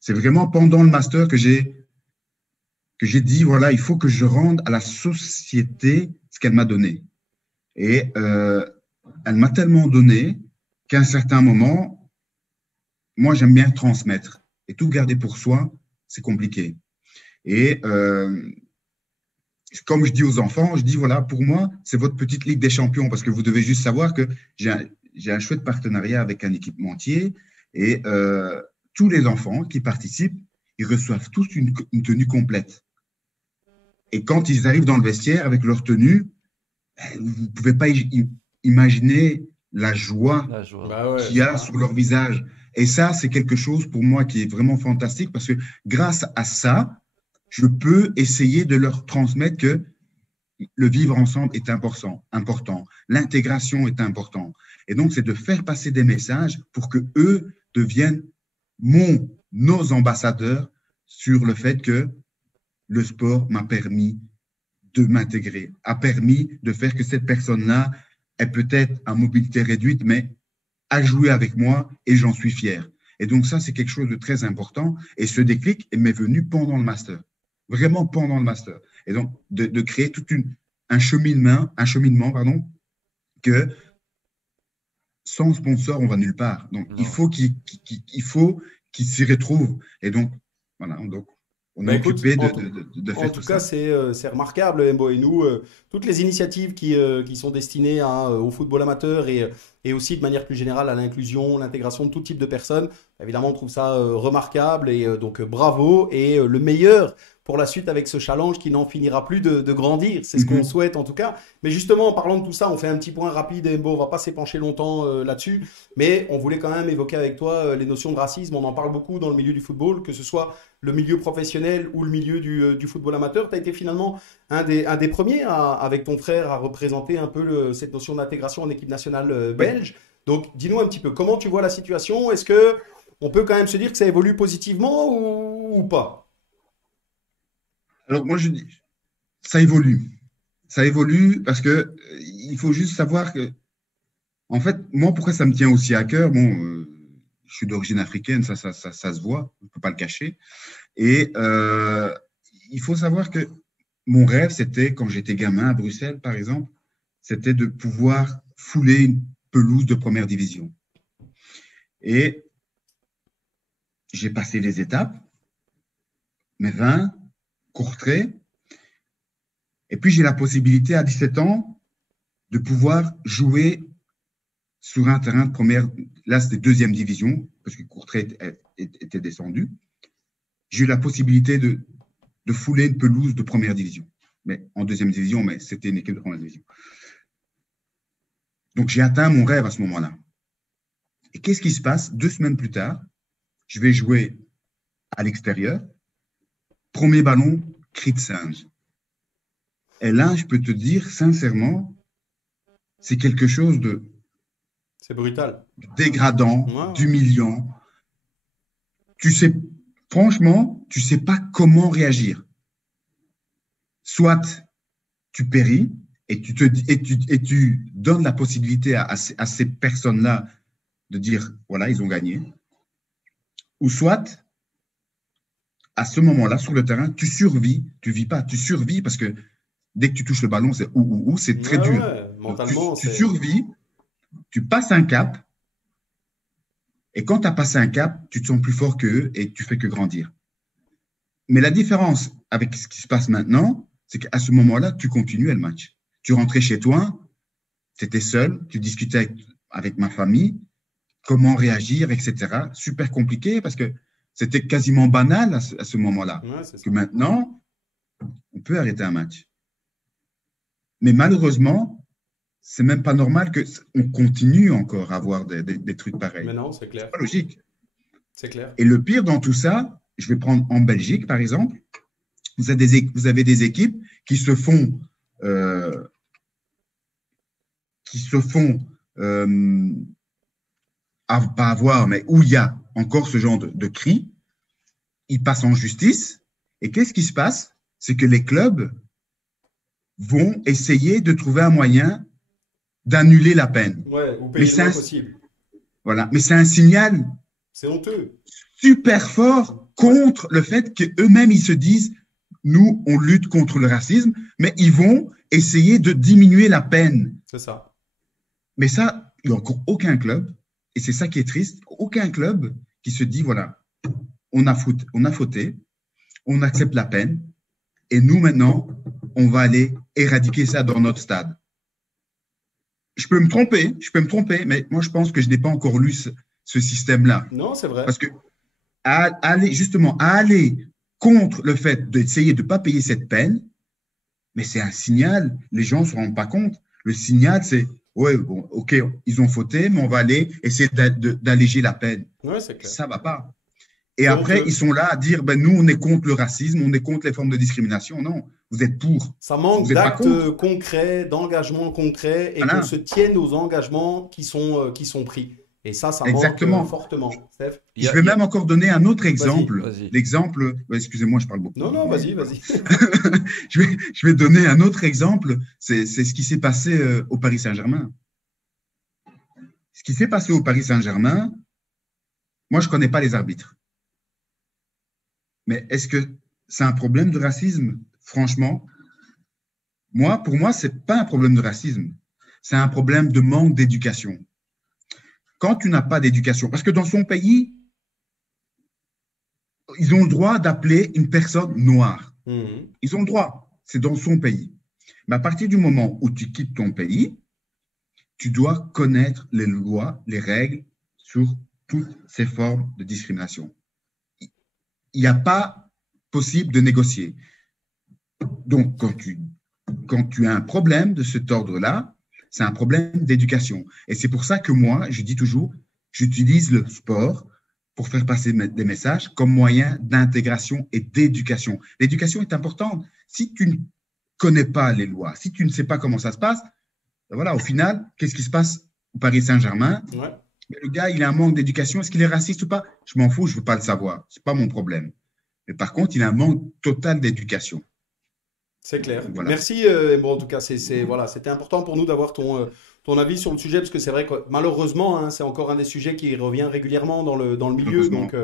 C'est vraiment pendant le master que j'ai dit, voilà, il faut que je rende à la société ce qu'elle m'a donné. Et elle m'a tellement donné qu'à un certain moment, moi, j'aime bien transmettre. Et tout garder pour soi, c'est compliqué. Et comme je dis aux enfants, je dis, voilà, pour moi, c'est votre petite Ligue des Champions, parce que vous devez juste savoir que j'ai un chouette partenariat avec un équipementier. Et tous les enfants qui participent, ils reçoivent tous une tenue complète. Et quand ils arrivent dans le vestiaire avec leur tenue, vous ne pouvez pas imaginer la joie qu'il y a sur leur visage. Et ça, c'est quelque chose pour moi qui est vraiment fantastique parce que grâce à ça, je peux essayer de leur transmettre que le vivre ensemble est important. L'intégration est important. Et donc, c'est de faire passer des messages pour que eux deviennent nos ambassadeurs sur le fait que le sport m'a permis de m'intégrer, a permis de faire que cette personne-là est peut-être à mobilité réduite, mais a joué avec moi et j'en suis fier. Et donc ça, c'est quelque chose de très important. Et ce déclic m'est venu pendant le master, vraiment pendant le master. Et donc, de créer tout un cheminement, que sans sponsor, on va nulle part. Donc, il faut qu'il s'y retrouve. Et donc, voilà, donc, on est occupé de faire en tout tout cas, ça. c'est remarquable, Embo. Et nous, toutes les initiatives qui sont destinées au football amateur et aussi de manière plus générale à l'inclusion, l'intégration de tout type de personnes, évidemment, on trouve ça remarquable. Et donc, bravo. Et le meilleur pour la suite avec ce challenge qui n'en finira plus de grandir. C'est ce qu'on souhaite en tout cas. Mais justement, en parlant de tout ça, on fait un petit point rapide, Embo. On va pas s'épancher longtemps là-dessus. Mais on voulait quand même évoquer avec toi les notions de racisme. On en parle beaucoup dans le milieu du football, que ce soit le milieu professionnel ou le milieu du football amateur. Tu as été finalement un des premiers avec ton frère à représenter un peu cette notion d'intégration en équipe nationale belge. Donc, dis-nous un petit peu comment tu vois la situation. Est-ce que on peut quand même se dire que ça évolue positivement ou pas? Alors, moi, je dis, ça évolue. Ça évolue parce que il faut juste savoir que, en fait, moi, pourquoi ça me tient aussi à cœur, bon, je suis d'origine africaine, ça se voit, on ne peut pas le cacher. Et il faut savoir que mon rêve, c'était, quand j'étais gamin à Bruxelles, par exemple, c'était de pouvoir fouler une pelouse de première division. Et j'ai passé les étapes, mes 20, Courtrai, et puis j'ai la possibilité à 17 ans de pouvoir jouer sur un terrain de première, là c'était deuxième division, parce que Courtrai était descendu. J'ai eu la possibilité de fouler une pelouse de première division, mais en deuxième division, mais c'était une équipe de première division. Donc j'ai atteint mon rêve à ce moment-là. Et qu'est-ce qui se passe? 2 semaines plus tard, je vais jouer à l'extérieur. Premier ballon, cri de singe. Et là, je peux te dire sincèrement, c'est quelque chose de C'est brutal. dégradant, d'humiliant. Tu sais, franchement, tu sais pas comment réagir. Soit tu péris et tu donnes la possibilité à ces personnes-là de dire, voilà, ils ont gagné. Ou soit, à ce moment-là, sur le terrain, tu survis, tu vis pas, tu survis parce que dès que tu touches le ballon, c'est c'est très dur. Ouais, mentalement, tu survis, tu passes un cap, et quand tu as passé un cap, tu te sens plus fort qu'eux et tu fais que grandir. Mais la différence avec ce qui se passe maintenant, c'est qu'à ce moment-là, tu continuais le match. Tu rentrais chez toi, tu étais seul, tu discutais avec ma famille, comment réagir, etc. Super compliqué parce que c'était quasiment banal à ce moment-là. Ouais, que maintenant, on peut arrêter un match. Mais malheureusement, c'est même pas normal qu'on continue encore à avoir des trucs pareils. Mais non, c'est clair. C'est pas logique. C'est clair. Et le pire dans tout ça, je vais prendre en Belgique, par exemple, vous avez des équipes qui se font pas avoir, mais où il y a encore ce genre de cris, ils passent en justice. Et qu'est-ce qui se passe? C'est que les clubs vont essayer de trouver un moyen d'annuler la peine. Ouais, ou payer le moins possible. Voilà. Mais c'est un signal c'est honteux. Super fort contre le fait qu'eux-mêmes, ils se disent, nous, on lutte contre le racisme, mais ils vont essayer de diminuer la peine. C'est ça. Mais ça, il n'y a encore aucun club, et c'est ça qui est triste, aucun club qui se dit, voilà, on a fauté, on accepte la peine, et nous, maintenant, on va aller éradiquer ça dans notre stade. Je peux me tromper, mais moi, je pense que je n'ai pas encore lu ce système-là. Non, c'est vrai. Parce que aller contre le fait d'essayer de ne pas payer cette peine, mais c'est un signal, les gens ne se rendent pas compte. Le signal, c'est, ouais, bon, ok, ils ont fauté, mais on va aller essayer d'alléger la peine. Ouais, c'est clair. Ça ne va pas. Et Donc, après, ils sont là à dire, ben, nous, on est contre le racisme, on est contre les formes de discrimination. Non, vous êtes pour. ça manque Vous êtes pas d'actes contre. concrets, d'engagements concrets et Voilà. qu'on se tienne aux engagements qui sont pris. Et ça manque Exactement. fortement. Steph? Je vais même encore donner un autre exemple. vas-y. L'exemple, excusez-moi, je parle beaucoup. Non, vas-y. Je vais donner un autre exemple. C'est ce qui s'est passé au Paris Saint-Germain. Ce qui s'est passé au Paris Saint-Germain, moi, je ne connais pas les arbitres. Mais est-ce que c'est un problème de racisme? Franchement, pour moi, ce n'est pas un problème de racisme. C'est un problème de manque d'éducation. Quand tu n'as pas d'éducation, parce que dans son pays, ils ont le droit d'appeler une personne noire. Mhm. Ils ont le droit. C'est dans son pays. Mais à partir du moment où tu quittes ton pays, tu dois connaître les lois, les règles sur toutes ces formes de discrimination. Il n'y a pas possible de négocier. Donc, quand tu as un problème de cet ordre-là, c'est un problème d'éducation. Et c'est pour ça que moi, je dis toujours, j'utilise le sport pour faire passer des messages comme moyen d'intégration et d'éducation. L'éducation est importante. Si tu ne connais pas les lois, si tu ne sais pas comment ça se passe, ben voilà, au final, qu'est-ce qui se passe au Paris Saint-Germain? Ouais. Le gars, il a un manque d'éducation. Est-ce qu'il est raciste ou pas? Je m'en fous, je ne veux pas le savoir. Ce n'est pas mon problème. Mais par contre, il a un manque total d'éducation. C'est clair. Voilà. Merci, bon, en tout cas, voilà, c'était important pour nous d'avoir ton avis sur le sujet, parce que c'est vrai que malheureusement, hein, c'est encore un des sujets qui revient régulièrement dans le milieu. Heureusement. Donc,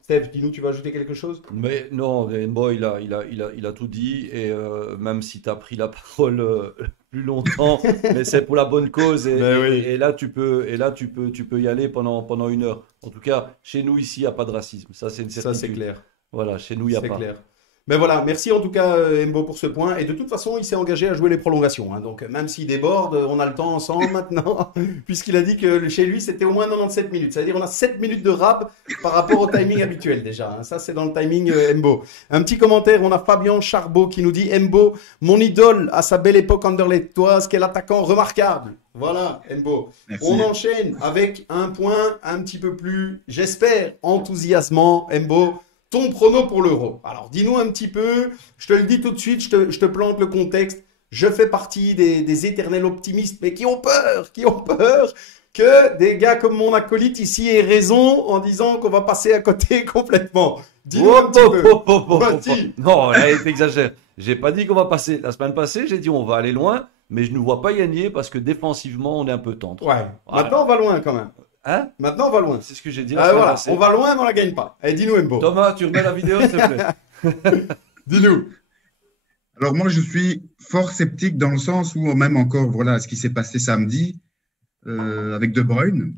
Steph, dis-nous, tu vas ajouter quelque chose? Mais non, Mbo, il a tout dit, et même si tu as pris la parole plus longtemps, mais c'est pour la bonne cause, Ben oui. et là tu peux y aller pendant 1 heure. En tout cas, chez nous ici, il n'y a pas de racisme, ça c'est une Ça, certitude. c'est clair. Voilà, chez nous, il n'y a C'est pas. clair. Mais voilà, merci en tout cas, Embo, pour ce point. Et de toute façon, il s'est engagé à jouer les prolongations, hein. Donc, même s'il déborde, on a le temps ensemble maintenant, puisqu'il a dit que chez lui, c'était au moins 97 minutes. C'est-à-dire, on a 7 minutes de rap par rapport au timing habituel déjà, hein. Ça, c'est dans le timing Embo. Un petit commentaire, on a Fabien Charbot qui nous dit Embo, mon idole à sa belle époque anderlechtoise, quel attaquant remarquable. Voilà, Embo. Merci. On enchaîne avec un point un petit peu plus, j'espère, enthousiasmant, Embo. Ton prono pour l'Euro. Alors, dis-nous un petit peu, je te le dis tout de suite, je te plante le contexte. Je fais partie des éternels optimistes, mais qui ont peur que des gars comme mon acolyte ici aient raison en disant qu'on va passer à côté complètement. Dis-nous un petit peu. Vas-y. Non, là, t'exagères. J'ai pas dit qu'on va passer. La semaine passée, j'ai dit on va aller loin, mais je ne vois pas gagner parce que défensivement, on est un peu tendre. Ouais. Voilà. Maintenant, on va loin quand même. Hein? Maintenant, on va loin. C'est ce que j'ai dit la semaine Voilà, passée. on va loin, mais on la gagne pas. Allez, dis-nous, Embo. Thomas, tu remets la vidéo, s'il te plaît. Dis-nous. Alors moi, je suis fort sceptique dans le sens où même encore, voilà, ce qui s'est passé samedi avec De Bruyne.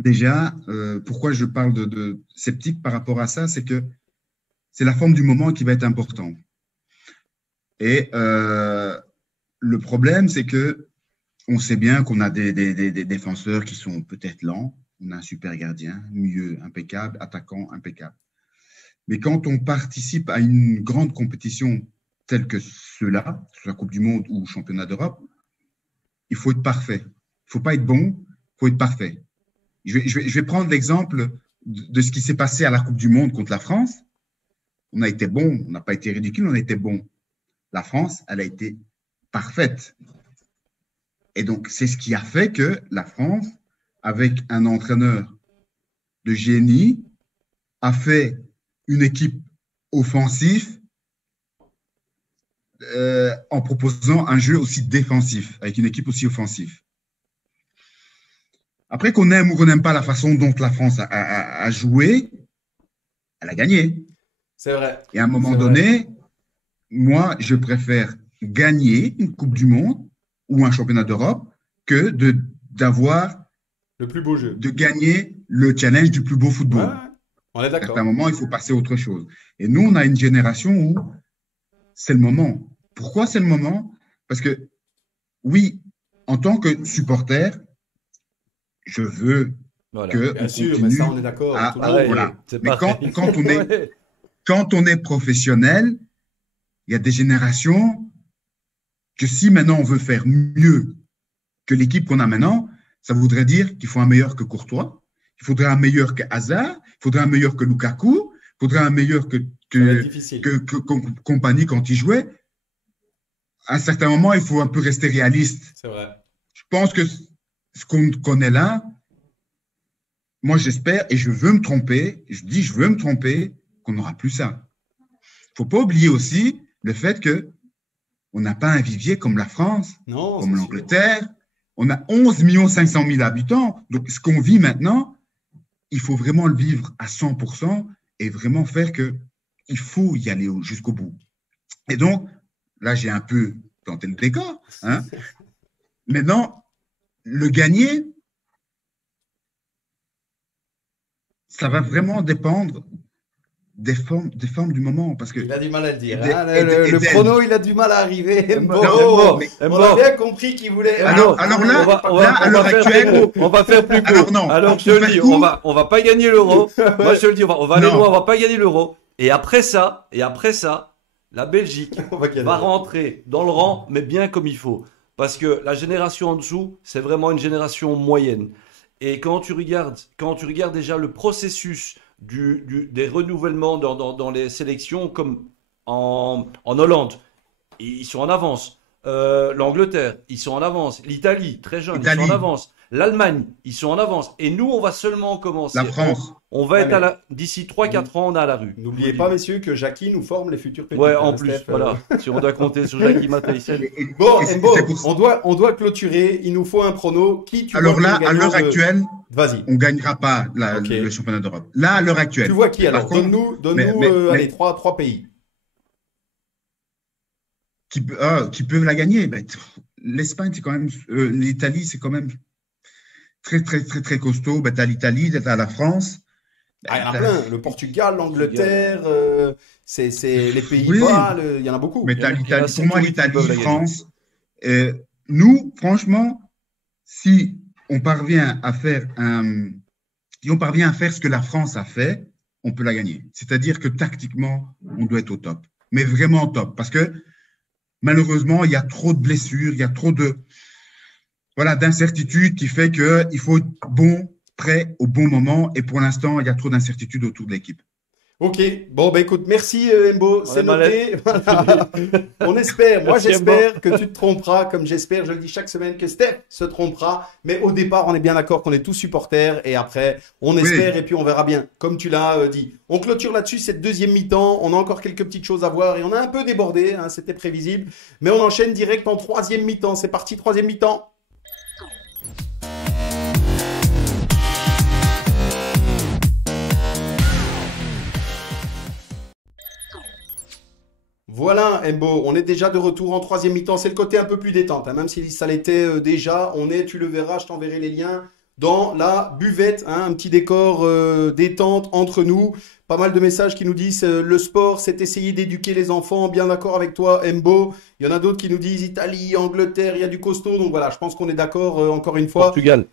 Déjà, pourquoi je parle de sceptique par rapport à ça, c'est que c'est la forme du moment qui va être importante. Et le problème, c'est que on sait bien qu'on a des défenseurs qui sont peut-être lents. On a un super gardien, mieux, impeccable, attaquant, impeccable. Mais quand on participe à une grande compétition telle que ceux-là, soit la Coupe du Monde ou Championnat d'Europe, il faut être parfait. Il ne faut pas être bon, il faut être parfait. Je vais prendre l'exemple de ce qui s'est passé à la Coupe du Monde contre la France. On a été bon, on n'a pas été ridicule, on a été bon. La France, elle a été parfaite. Et donc, c'est ce qui a fait que la France, avec un entraîneur de génie, a fait une équipe offensive en proposant un jeu aussi défensif, avec une équipe aussi offensive. Après, qu'on aime ou qu'on n'aime pas la façon dont la France a joué, elle a gagné. C'est vrai. Et à un moment donné, moi, je préfère gagner une Coupe du Monde ou un championnat d'Europe que d'avoir Le plus beau jeu. de gagner le challenge du plus beau Ouais, football. ouais, on est À d'accord. certains moments, il faut passer à autre chose. Et nous, on a une génération où c'est le moment. Pourquoi c'est le moment? Parce que, oui, en tant que supporter, je veux Voilà. qu'on Bien sûr, mais ça, on continue est d'accord. à. Tout le monde. Pareil, Voilà. c'est Mais pareil. Ouais. quand on est professionnel, il y a des générations que si maintenant on veut faire mieux que l'équipe qu'on a maintenant, ça voudrait dire qu'il faut un meilleur que Courtois, il faudrait un meilleur que Hazard, il faudrait un meilleur que Lukaku, il faudrait un meilleur Ça va être difficile. Compagnie quand il jouait. À un certain moment, il faut un peu rester réaliste. C'est vrai. Je pense que ce qu'on connaît là, moi j'espère, et je veux me tromper, je dis je veux me tromper, qu'on n'aura plus ça. Il ne faut pas oublier aussi le fait que on n'a pas un vivier comme la France, Non, comme c'est sûr. l'Angleterre. On a 11 500 000 habitants. Donc, ce qu'on vit maintenant, il faut vraiment le vivre à 100% et vraiment faire que il faut y aller jusqu'au bout. Et donc, là, j'ai un peu tenté le décor. Hein. Maintenant, le gagner, ça va vraiment dépendre des formes du moment. Parce que Il a du mal à le dire. et des- Hein. et des- et Le des- prono, il a du mal à arriver. Mbo, Bon, mais- on a bien compris qu'il voulait. Alors là, à l'heure actuelle, on va faire plus court. Alors non, Alors, je te pour le faire dis, court- on va pas gagner l'euro. Moi, je te le dis, on va aller Non. loin, on va pas gagner l'euro. Et après ça, la Belgique On va gagner. va rentrer dans le rang, mais bien comme il faut. Parce que la génération en dessous, c'est vraiment une génération moyenne. Et quand tu regardes déjà le processus des renouvellements dans les sélections, comme en Hollande, ils sont en avance. L'Angleterre, ils sont en avance. L'Italie, très jeune, ils Italie. sont en avance. L'Allemagne, ils sont en avance. Et nous, on va seulement commencer. La France. On va être Allez. d'ici 3-4 ans, on est à la rue. N'oubliez pas, messieurs, que Jackie nous forme les futurs pépites. Ouais, en hein, plus, Steph, voilà. Si on doit compter sur Jackie Matthijssen. Bon, Et c'est- Mbo, c'est pour- on doit clôturer. Il nous faut un prono. Qui tu Alors vois là, comme à gagnant l'heure de- actuelle, Vas-y. on ne gagnera pas Ok. le championnat d'Europe. Là, à l'heure actuelle. Tu vois qui Par alors? contre, Donne-nous, mais- allez, trois pays. qui peuvent la gagner. Ben, l'Espagne, c'est quand même. L'Italie, c'est quand même très, très, très, très costaud. Ben, tu as l'Italie, tu as la France. Ben, Ah, il y en a t'as- plein. Le Portugal, l'Angleterre, c'est les Pays-Bas, il y en a beaucoup. Mais Il y en a- tu as il y en a l'Italie. Pour moi, 7 ou 8 qui peuvent la l'Italie, gagner. France. Nous, franchement, si on parvient à faire ce que la France a fait, on peut la gagner. C'est-à-dire que tactiquement, on doit être au top. Mais vraiment au top. Parce que malheureusement, il y a trop de blessures, il y a trop d'incertitudes qui fait qu'il faut être bon, prêt au bon moment. Et pour l'instant, il y a trop d'incertitudes autour de l'équipe. Ok, bon, bah écoute, merci Mbo, c'est est noté. Voilà. On espère, moi Merci, j'espère que tu te tromperas, comme j'espère, je le dis chaque semaine, que Steph se trompera. Mais au départ, on est bien d'accord qu'on est tous supporters et après, on espère et puis on verra bien, comme tu l'as dit. On clôture là-dessus cette deuxième mi-temps, on a encore quelques petites choses à voir et on a un peu débordé, hein, c'était prévisible. Mais on enchaîne direct en troisième mi-temps, c'est parti, troisième mi-temps. Voilà, Mbo, on est déjà de retour en troisième mi-temps. C'est le côté un peu plus détente, hein, même si ça l'était déjà. On est, tu le verras, je t'enverrai les liens, dans la buvette, hein, un petit décor détente entre nous. Pas mal de messages qui nous disent le sport, c'est essayer d'éduquer les enfants. Bien d'accord avec toi, Mbo. Il y en a d'autres qui nous disent Italie, Angleterre, il y a du costaud. Donc voilà, je pense qu'on est d'accord encore une fois. Portugal.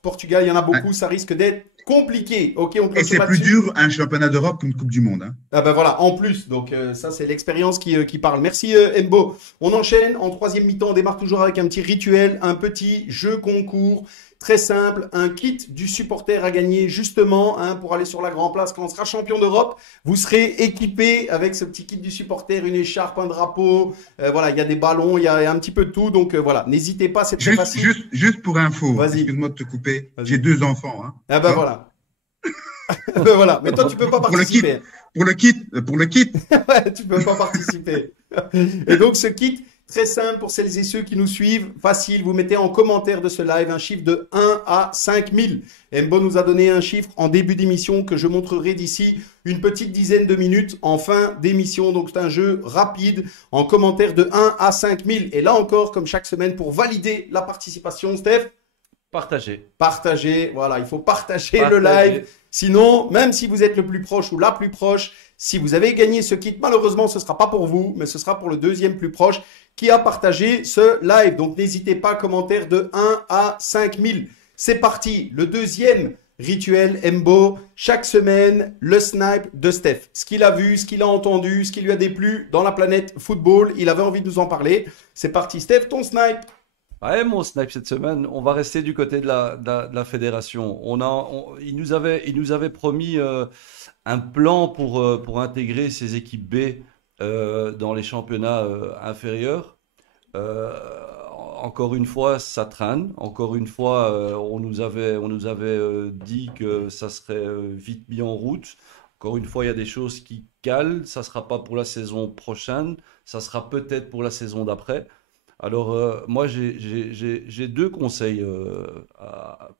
Portugal, il y en a beaucoup, ça risque d'être compliqué. Ok, on Et clôture c'est plus là-dessus. dur un championnat d'Europe qu'une Coupe du Monde. Hein. Ah ben voilà, en plus, donc ça c'est l'expérience qui parle. Merci Mbo. On enchaîne en troisième mi-temps, on démarre toujours avec un petit rituel, un petit jeu concours, très simple, un kit du supporter à gagner justement hein, pour aller sur la Grand Place quand on sera champion d'Europe. Vous serez équipé avec ce petit kit du supporter, une écharpe, un drapeau, voilà, il y a des ballons, il y a un petit peu de tout, donc voilà, n'hésitez pas, c'est très facile. Juste pour info, Vas-y. excuse-moi de te couper, Vas-y. j'ai 2 enfants. Hein. Ah ben voilà. Ben voilà, mais toi tu peux pas Pour le kit. participer. Pour le kit, Ouais, tu peux pas participer. Et donc, ce kit, très simple pour celles et ceux qui nous suivent, facile, vous mettez en commentaire de ce live un chiffre de 1 à 5000. Mbo nous a donné un chiffre en début d'émission que je montrerai d'ici une petite dizaine de minutes en fin d'émission. Donc, c'est un jeu rapide en commentaire de 1 à 5000. Et là encore, comme chaque semaine, pour valider la participation, Steph, Partagez, voilà, il faut partager le live. Sinon, même si vous êtes le plus proche ou la plus proche, si vous avez gagné ce kit, malheureusement, ce ne sera pas pour vous, mais ce sera pour le deuxième plus proche qui a partagé ce live. Donc, n'hésitez pas, commentaire de 1 à 5000. C'est parti, le deuxième rituel Mbo. Chaque semaine, le snipe de Steph. Ce qu'il a vu, ce qu'il a entendu, ce qui lui a déplu dans la planète football. Il avait envie de nous en parler. C'est parti, Steph, ton snipe. Ouais, mon snipe cette semaine, on va rester du côté de la fédération. Il nous avait promis un plan pour intégrer ces équipes B dans les championnats inférieurs. Encore une fois, ça traîne. Encore une fois, on nous avait dit que ça serait vite mis en route. Encore une fois, il y a des choses qui calent. Ça ne sera pas pour la saison prochaine. Ça sera peut-être pour la saison d'après. Alors, moi, j'ai deux conseils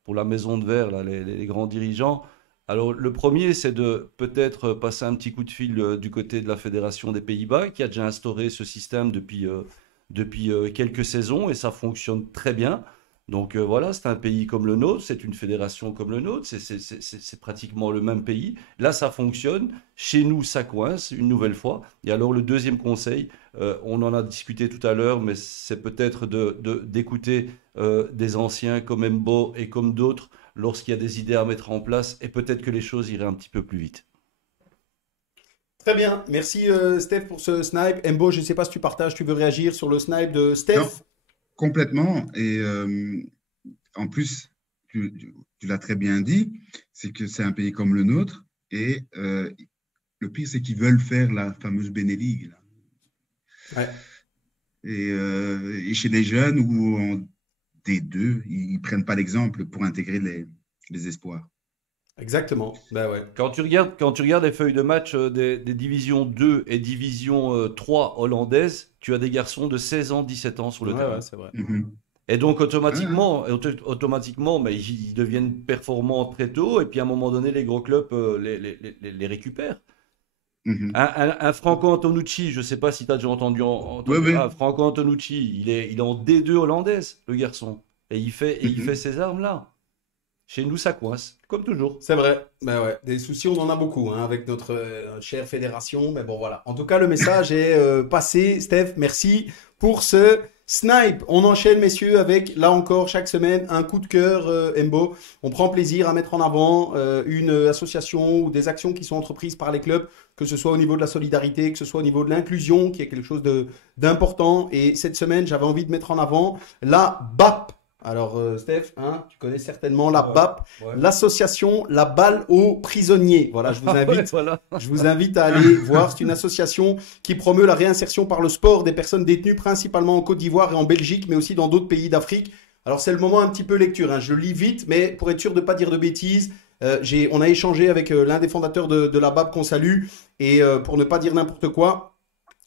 pour la Maison de Verre, là, les grands dirigeants. Alors, le premier, c'est de peut-être passer un petit coup de fil du côté de la Fédération des Pays-Bas, qui a déjà instauré ce système depuis quelques saisons, et ça fonctionne très bien. Donc voilà, c'est un pays comme le nôtre, c'est une fédération comme le nôtre, c'est pratiquement le même pays. Là, ça fonctionne. Chez nous, ça coince une nouvelle fois. Et alors, le deuxième conseil, on en a discuté tout à l'heure, mais c'est peut-être d'écouter des anciens comme Mbo et comme d'autres lorsqu'il y a des idées à mettre en place, et peut-être que les choses iraient un petit peu plus vite. Très bien, merci Steph pour ce snipe. Mbo, je ne sais pas si tu partages, tu veux réagir sur le snipe de Steph? Non, complètement. Et en plus, tu l'as très bien dit, c'est que c'est un pays comme le nôtre. Et le pire, c'est qu'ils veulent faire la fameuse Benelux. Ouais. Et chez les jeunes ou en D2, ils ne prennent pas l'exemple pour intégrer les espoirs. Exactement. Ben ouais. Quand tu regardes les feuilles de match des divisions 2 et division 3 hollandaises, tu as des garçons de 16 ans, 17 ans sur le terrain. Ouais, c'est vrai. Et donc automatiquement, mais ils deviennent performants très tôt, et puis à un moment donné, les gros clubs les récupèrent. Un Franco Antonucci, je ne sais pas si tu as déjà entendu Oui. Franco Antonucci, il est en D2 hollandaise, le garçon. Et il fait ses armes là. Chez nous, ça coince, comme toujours. C'est vrai. Ben ouais. Des soucis, on en a beaucoup avec notre chère fédération. Mais bon, voilà. En tout cas, le message est passé. Steph, merci pour ce snipe. On enchaîne, messieurs, avec, là encore, chaque semaine, un coup de cœur Mbo. On prend plaisir à mettre en avant une association ou des actions qui sont entreprises par les clubs, que ce soit au niveau de la solidarité, que ce soit au niveau de l'inclusion, qui est quelque chose d'important. Et cette semaine, j'avais envie de mettre en avant la BAP. Alors, Steph, tu connais certainement la BAP, l'association La Balle aux prisonniers. Voilà, je vous invite à aller voir. C'est une association qui promeut la réinsertion par le sport des personnes détenues principalement en Côte d'Ivoire et en Belgique, mais aussi dans d'autres pays d'Afrique. Alors, c'est le moment un petit peu lecture. Je lis vite, mais pour être sûr de ne pas dire de bêtises, on a échangé avec l'un des fondateurs de la BAP qu'on salue, et pour ne pas dire n'importe quoi,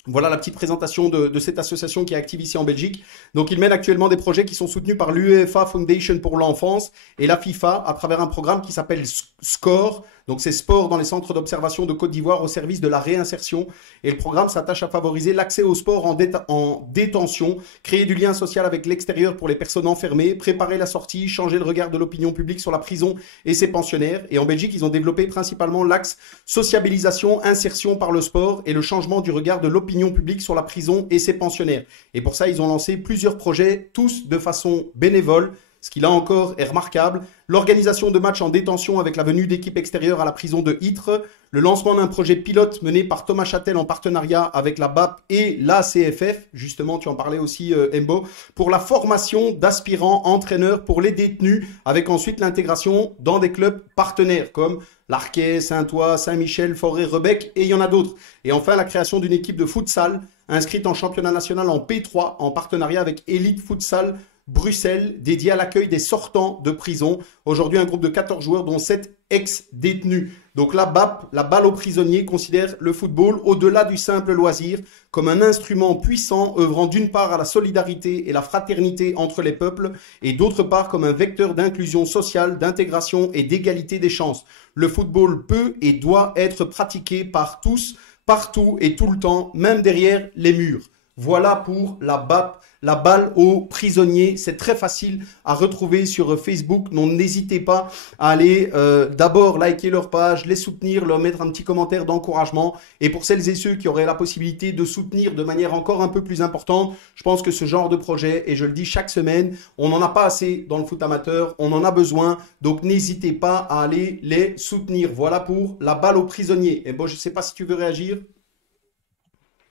voilà la petite présentation de cette association qui est active ici en Belgique. Donc, il mène actuellement des projets qui sont soutenus par l'UEFA Foundation pour l'enfance et la FIFA à travers un programme qui s'appelle SCORE. Donc, c'est Sport dans les centres d'observation de Côte d'Ivoire au service de la réinsertion. Et le programme s'attache à favoriser l'accès au sport en détention, créer du lien social avec l'extérieur pour les personnes enfermées, préparer la sortie, changer le regard de l'opinion publique sur la prison et ses pensionnaires. Et en Belgique, ils ont développé principalement l'axe sociabilisation, insertion par le sport et le changement du regard de l'opinion publique sur la prison et ses pensionnaires. Et pour ça, ils ont lancé plusieurs projets, tous de façon bénévole. Ce qui là encore est remarquable, l'organisation de matchs en détention avec la venue d'équipes extérieures à la prison de Ytre, le lancement d'un projet pilote mené par Thomas Châtel en partenariat avec la BAP et la CFF, justement tu en parlais aussi Mbo, pour la formation d'aspirants entraîneurs pour les détenus, avec ensuite l'intégration dans des clubs partenaires comme l'Arquet, Saint-Ouen, Saint-Michel, Forêt, Rebec, et il y en a d'autres. Et enfin la création d'une équipe de futsal inscrite en championnat national en P3 en partenariat avec Elite Futsal Bruxelles, dédié à l'accueil des sortants de prison. Aujourd'hui, un groupe de 14 joueurs, dont 7 ex-détenus. Donc la BAP, la balle aux prisonniers, considère le football, au-delà du simple loisir, comme un instrument puissant œuvrant d'une part à la solidarité et la fraternité entre les peuples, et d'autre part comme un vecteur d'inclusion sociale, d'intégration et d'égalité des chances. Le football peut et doit être pratiqué par tous, partout et tout le temps, même derrière les murs. Voilà pour la balle aux prisonniers. C'est très facile à retrouver sur Facebook. Donc n'hésitez pas à aller d'abord liker leur page, les soutenir, leur mettre un petit commentaire d'encouragement. Et pour celles et ceux qui auraient la possibilité de soutenir de manière encore un peu plus importante, je pense que ce genre de projet, et je le dis chaque semaine, on n'en a pas assez dans le foot amateur, on en a besoin. Donc n'hésitez pas à aller les soutenir. Voilà pour la balle aux prisonniers. Et bon, je ne sais pas si tu veux réagir.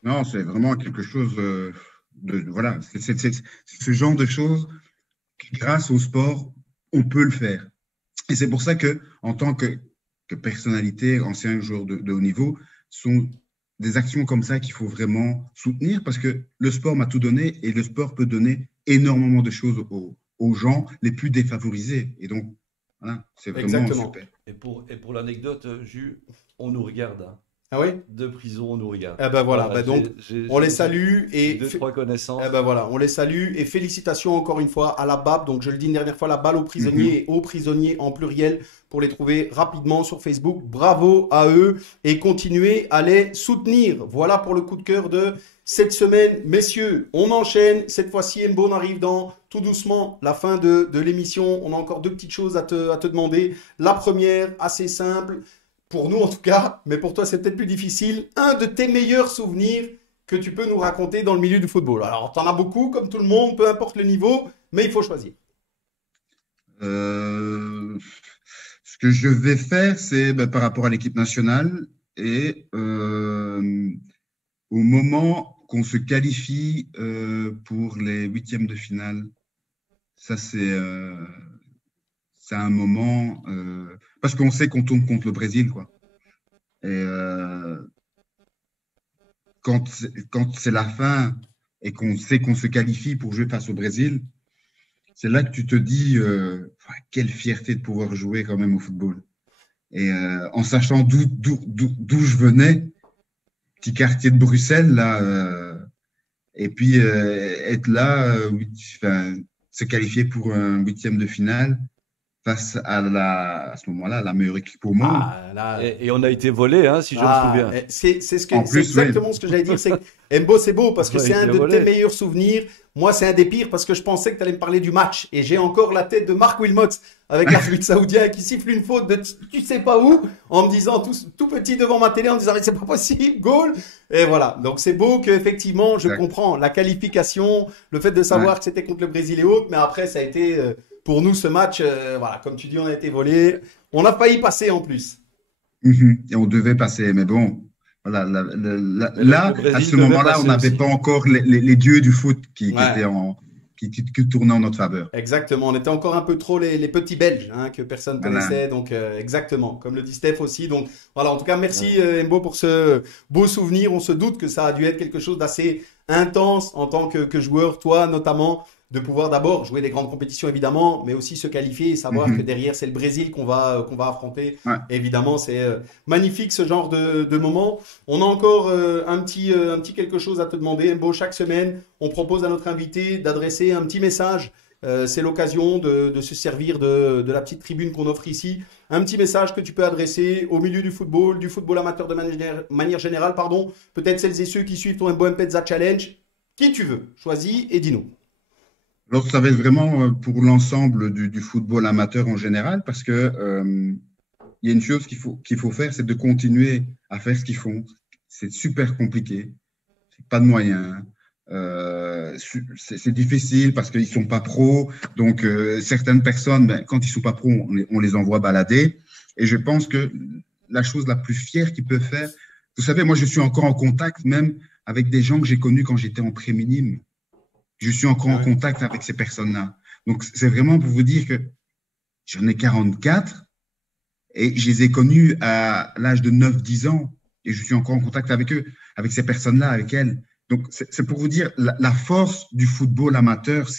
Non, c'est vraiment quelque chose voilà, c'est ce genre de choses qui, grâce au sport, on peut le faire. Et c'est pour ça que, en tant que personnalité, ancien joueur de haut niveau, sont des actions comme ça qu'il faut vraiment soutenir parce que le sport m'a tout donné et le sport peut donner énormément de choses aux gens les plus défavorisés. Et donc, voilà, c'est vraiment Exactement. super. Et pour l'anecdote, Jus, on nous regarde. Hein. Ah oui? De prison, on nous regarde. Eh ben voilà, Voilà, donc on les salue et deux, trois connaissances. eh ben voilà, on les salue et félicitations encore une fois à la BAP. Donc je le dis une dernière fois, la balle aux prisonniers et aux prisonniers en pluriel pour les trouver rapidement sur Facebook. Bravo à eux et continuez à les soutenir. Voilà pour le coup de cœur de cette semaine. Messieurs, on enchaîne. Cette fois-ci, Mbo, on arrive dans tout doucement la fin de l'émission. On a encore deux petites choses à te demander. La première, assez simple. Pour nous en tout cas, mais pour toi c'est peut-être plus difficile, un de tes meilleurs souvenirs que tu peux nous raconter dans le milieu du football. Alors, tu en as beaucoup, comme tout le monde, peu importe le niveau, mais il faut choisir. Ce que je vais faire, c'est par rapport à l'équipe nationale et au moment qu'on se qualifie pour les huitièmes de finale, ça c'est un moment parce qu'on sait qu'on tourne contre le Brésil, quoi. Et quand c'est la fin et qu'on sait qu'on se qualifie pour jouer face au Brésil, c'est là que tu te dis quelle fierté de pouvoir jouer quand même au football. Et en sachant d'où je venais, petit quartier de Bruxelles, là, et puis être là, se qualifier pour un huitième de finale face à ce moment-là, la meilleure équipe au monde. Ah, là, Et on a été volé, hein, si je me souviens. c'est exactement ce que j'allais dire. C'est que Mbo, c'est beau parce que Ouais, c'est un il a de volé. tes meilleurs souvenirs. Moi, c'est un des pires parce que je pensais que tu allais me parler du match. Et j'ai encore la tête de Mark Wilmots avec l'arbitre saoudien qui siffle une faute de tu sais pas où en me disant tout petit devant ma télé en me disant mais c'est pas possible, goal. Et voilà. Donc c'est beau qu'effectivement, je comprends la qualification, le fait de savoir que c'était contre le Brésil et autres. Mais après, ça a été pour nous ce match, voilà, comme tu dis, on a été volé. On a failli passer en plus. Et on devait passer, mais bon, voilà, Mais là, le Brésil à ce devait moment-là, passer on n'avait aussi. pas encore les dieux du foot qui Ouais. étaient qui tournaient en notre faveur. Exactement, on était encore un peu trop les petits Belges hein, que personne Voilà. connaissait, donc exactement, comme le dit Steph aussi. Donc voilà, en tout cas, merci Mbo pour ce beau souvenir. On se doute que ça a dû être quelque chose d'assez intense en tant que joueur, toi notamment, de pouvoir d'abord jouer des grandes compétitions évidemment, mais aussi se qualifier et savoir que derrière c'est le Brésil qu'on va affronter. Ouais. Évidemment, c'est magnifique ce genre de moment. On a encore un petit quelque chose à te demander, Mbo. Chaque semaine, on propose à notre invité d'adresser un petit message. C'est l'occasion de se servir de la petite tribune qu'on offre ici. Un petit message que tu peux adresser au milieu du football amateur de manière générale, pardon. Peut-être celles et ceux qui suivent ton Mbo Mpeza Challenge. Qui tu veux, choisis et dis-nous. Alors, ça va être vraiment pour l'ensemble du football amateur en général, parce que il y a une chose qu'il faut faire, c'est de continuer à faire ce qu'ils font. C'est super compliqué, pas de moyens. C'est difficile parce qu'ils sont pas pros. Donc, certaines personnes, quand ils sont pas pros, on les envoie balader. Et je pense que la chose la plus fière qu'ils peuvent faire, vous savez, moi, je suis encore en contact même avec des gens que j'ai connus quand j'étais en pré-minime. Je suis encore en contact avec ces personnes-là. Donc, c'est vraiment pour vous dire que j'en ai 44 et je les ai connus à l'âge de 9-10 ans et je suis encore en contact avec eux, avec ces personnes-là, avec elles. Donc, c'est pour vous dire la force du football amateur.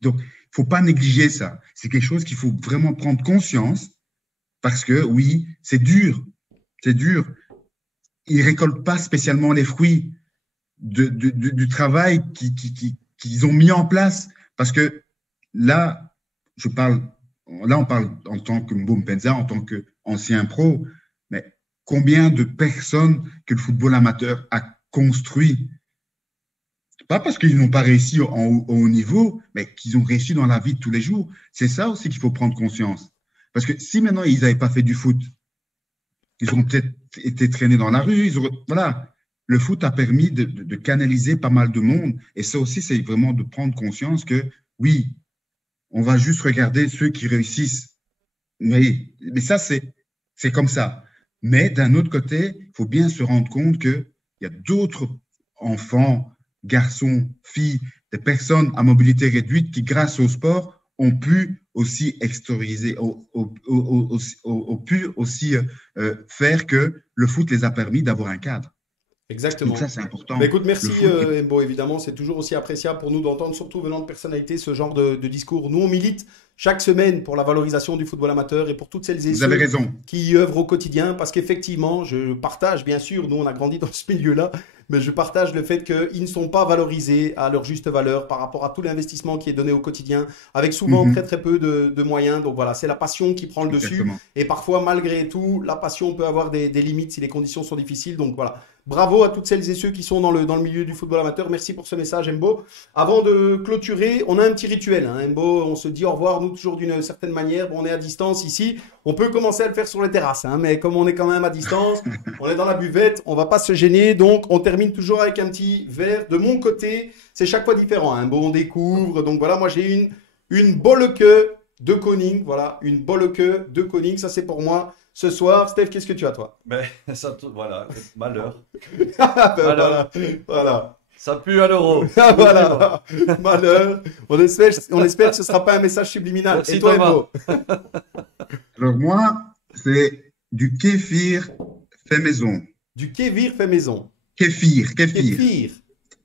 Donc, il ne faut pas négliger ça. C'est quelque chose qu'il faut vraiment prendre conscience parce que, oui, c'est dur. C'est dur. Ils ne récoltent pas spécialement les fruits du travail qu'ils ont mis en place. Parce que là, on parle en tant que Mbo Mpeza, en tant qu'ancien pro, mais combien de personnes que le football amateur a construit Pas parce qu'ils n'ont pas réussi au haut niveau, mais qu'ils ont réussi dans la vie de tous les jours. C'est ça aussi qu'il faut prendre conscience. Parce que si maintenant ils n'avaient pas fait du foot, ils auraient peut-être été traînés dans la rue. Voilà. Le foot a permis de canaliser pas mal de monde. Et ça aussi, c'est vraiment de prendre conscience que oui, on va juste regarder ceux qui réussissent. Mais ça, c'est comme ça. Mais d'un autre côté, il faut bien se rendre compte qu'il y a d'autres enfants, garçons, filles, des personnes à mobilité réduite qui, grâce au sport, ont pu aussi extérioriser, ont pu aussi faire que le foot les a permis d'avoir un cadre. Donc ça, Exactement. c'est Bah important. écoute, Le merci foot, Embo, évidemment, c'est toujours aussi appréciable pour nous d'entendre, surtout venant de personnalités, ce genre de discours. Nous, on milite chaque semaine pour la valorisation du football amateur et pour toutes celles et vous avez ceux raison. qui y œuvrent au quotidien, parce qu'effectivement, je partage, bien sûr, nous, on a grandi dans ce milieu-là, mais je partage le fait qu'ils ne sont pas valorisés à leur juste valeur par rapport à tout l'investissement qui est donné au quotidien, avec souvent très Mhm, très peu de moyens. Donc voilà, c'est la passion qui prend le dessus. exactement. Et parfois, malgré tout, la passion peut avoir des limites si les conditions sont difficiles. Donc voilà. Bravo à toutes celles et ceux qui sont dans le milieu du football amateur. Merci pour ce message, Embo. Avant de clôturer, on a un petit rituel, hein, Embo. On se dit au revoir, nous, toujours d'une certaine manière. Bon, on est à distance ici. On peut commencer à le faire sur les terrasses, hein, mais comme on est quand même à distance, on est dans la buvette, on va pas se gêner. Donc, on termine toujours avec un petit verre. De mon côté, c'est chaque fois différent. Hein. Bon, on découvre. Donc voilà, moi, j'ai une Bolleke de Koning. Voilà, une Bolleke de Koning. Ça, c'est pour moi. Ce soir, Steph, qu'est-ce que tu as, toi? Mais ça, voilà, malheur. Ah ben Malheur. voilà, voilà. Ça pue à l'euro. Ah voilà, malheur. On espère que ce ne sera pas un message subliminal. Merci, Et toi, Thomas. Embo? Alors moi, c'est du kéfir fait maison. Du kévir fait maison. Kéfir. Kéfir.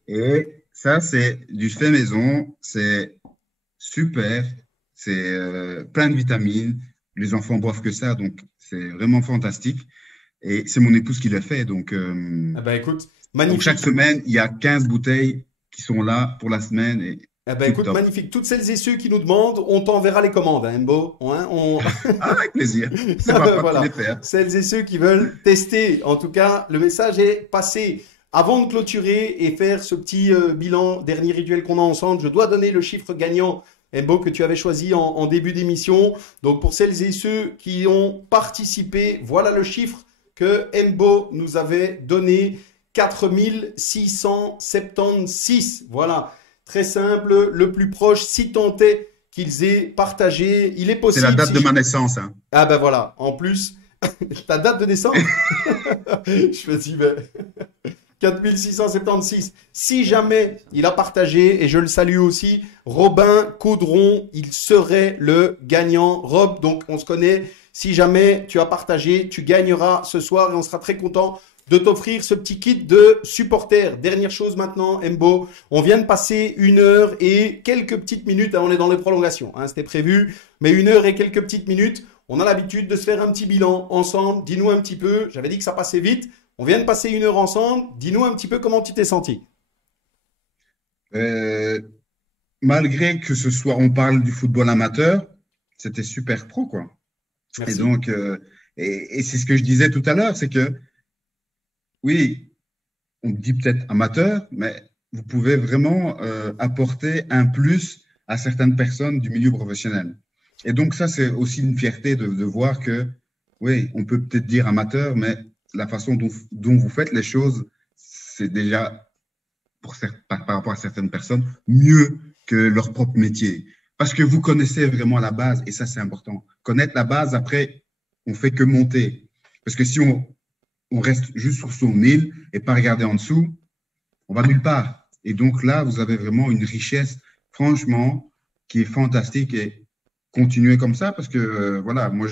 Et ça, c'est du fait maison. C'est super. C'est plein de vitamines. Les enfants boivent que ça, donc c'est vraiment fantastique. Et c'est mon épouse qui le fait. Ah ben écoute, Donc chaque magnifique. semain, il y a 15 bouteilles qui sont là pour la semaine et Ah ben tip écoute, top. magnifique. Toutes celles et ceux qui nous demandent, on t'enverra les commandes, hein, Embo. Hein, Ah, avec plaisir. C'est Ah ben papa qui voilà, les fait. celles et ceux qui veulent tester. En tout cas, le message est passé. Avant de clôturer et faire ce petit bilan, dernier rituel qu'on a ensemble, je dois donner le chiffre gagnant, Embo, que tu avais choisi en début d'émission. Donc pour celles et ceux qui ont participé, voilà le chiffre que Embo nous avait donné, 4676. Voilà, très simple, le plus proche, si tant est qu'ils aient partagé. Il est C'est la possible, date si de ma naissance, hein. ah ben voilà, en plus, ta date de naissance, je me dis, ben, 4676. Si jamais il a partagé, et je le salue aussi, Robin Caudron, il serait le gagnant. Rob, donc on se connaît. Si jamais tu as partagé, tu gagneras ce soir et on sera très content de t'offrir ce petit kit de supporter. Dernière chose maintenant, Embo, on vient de passer 1 heure et quelques petites minutes, hein, on est dans les prolongations, hein, c'était prévu, mais 1 heure et quelques petites minutes. On a l'habitude de se faire un petit bilan ensemble. Dis-nous un petit peu, j'avais dit que ça passait vite. On vient de passer 1 heure ensemble. Dis-nous un petit peu comment tu t'es senti. Euh, Malgré que ce soit, on parle du football amateur, c'était super pro, quoi. Et Merci. donc, et c'est ce que je disais tout à l'heure, c'est que oui, on dit peut-être amateur, mais vous pouvez vraiment apporter un plus à certaines personnes du milieu professionnel. Et donc ça, c'est aussi une fierté de voir que, oui, on peut peut-être dire amateur, mais la façon dont vous faites les choses, c'est déjà, par rapport à certaines personnes, mieux que leur propre métier. Parce que vous connaissez vraiment la base, et ça, c'est important. Connaître la base, après, on fait que monter. Parce que si on reste juste sur son île et pas regarder en dessous, on va nulle part. Et donc là, vous avez vraiment une richesse, franchement, qui est fantastique et continuez comme ça parce que, voilà, moi,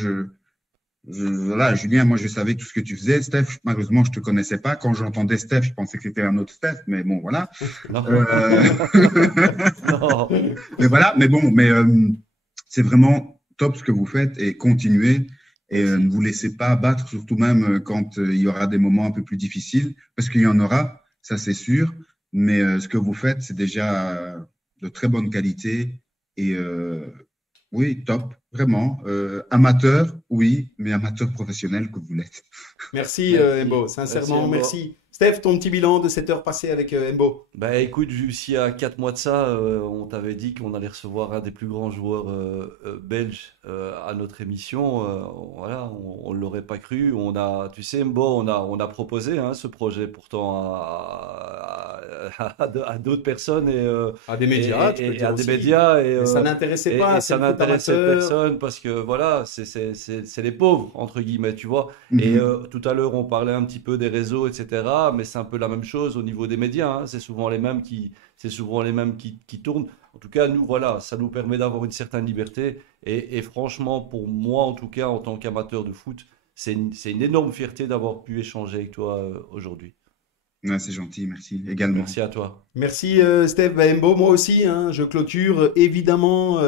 voilà, Julien, moi, je savais tout ce que tu faisais. Steph, malheureusement, je te connaissais pas. Quand j'entendais Steph, je pensais que c'était un autre Steph, mais bon, voilà. Non, Euh, non. mais voilà, mais bon, c'est vraiment top ce que vous faites et continuez et ne vous laissez pas abattre, surtout même quand il y aura des moments un peu plus difficiles, parce qu'il y en aura, ça c'est sûr, mais ce que vous faites, c'est déjà de très bonne qualité et Oui, top, vraiment. Amateur, oui, mais amateur professionnel que vous l'êtes. Merci Merci. Mbo, Merci, sincèrement, Embo. merci. Steph, ton petit bilan de cette heure passée avec Mbo. Bah écoute, s'il y a 4 mois de ça, on t'avait dit qu'on allait recevoir un des plus grands joueurs belges à notre émission. Voilà, on ne l'aurait pas cru. Tu sais, Mbo, on a proposé ce projet pourtant à d'autres personnes À des médias, tu peux le et dire à des aussi. médias. Mais ça n'intéressait pas, Et c'est ça le foot n'intéressait amateur. personne parce que voilà, c'est les pauvres, entre guillemets, tu vois. Et Mhm, tout à l'heure, on parlait un petit peu des réseaux, etc. Mais c'est un peu la même chose au niveau des médias, hein. C'est souvent les mêmes qui tournent. En tout cas, nous, voilà, ça nous permet d'avoir une certaine liberté. Et franchement, pour moi, en tout cas, en tant qu'amateur de foot, c'est une énorme fierté d'avoir pu échanger avec toi aujourd'hui. ouais, c'est gentil, merci également. Merci à toi. Merci Steph Baembo, moi aussi, hein, je clôture. Évidemment,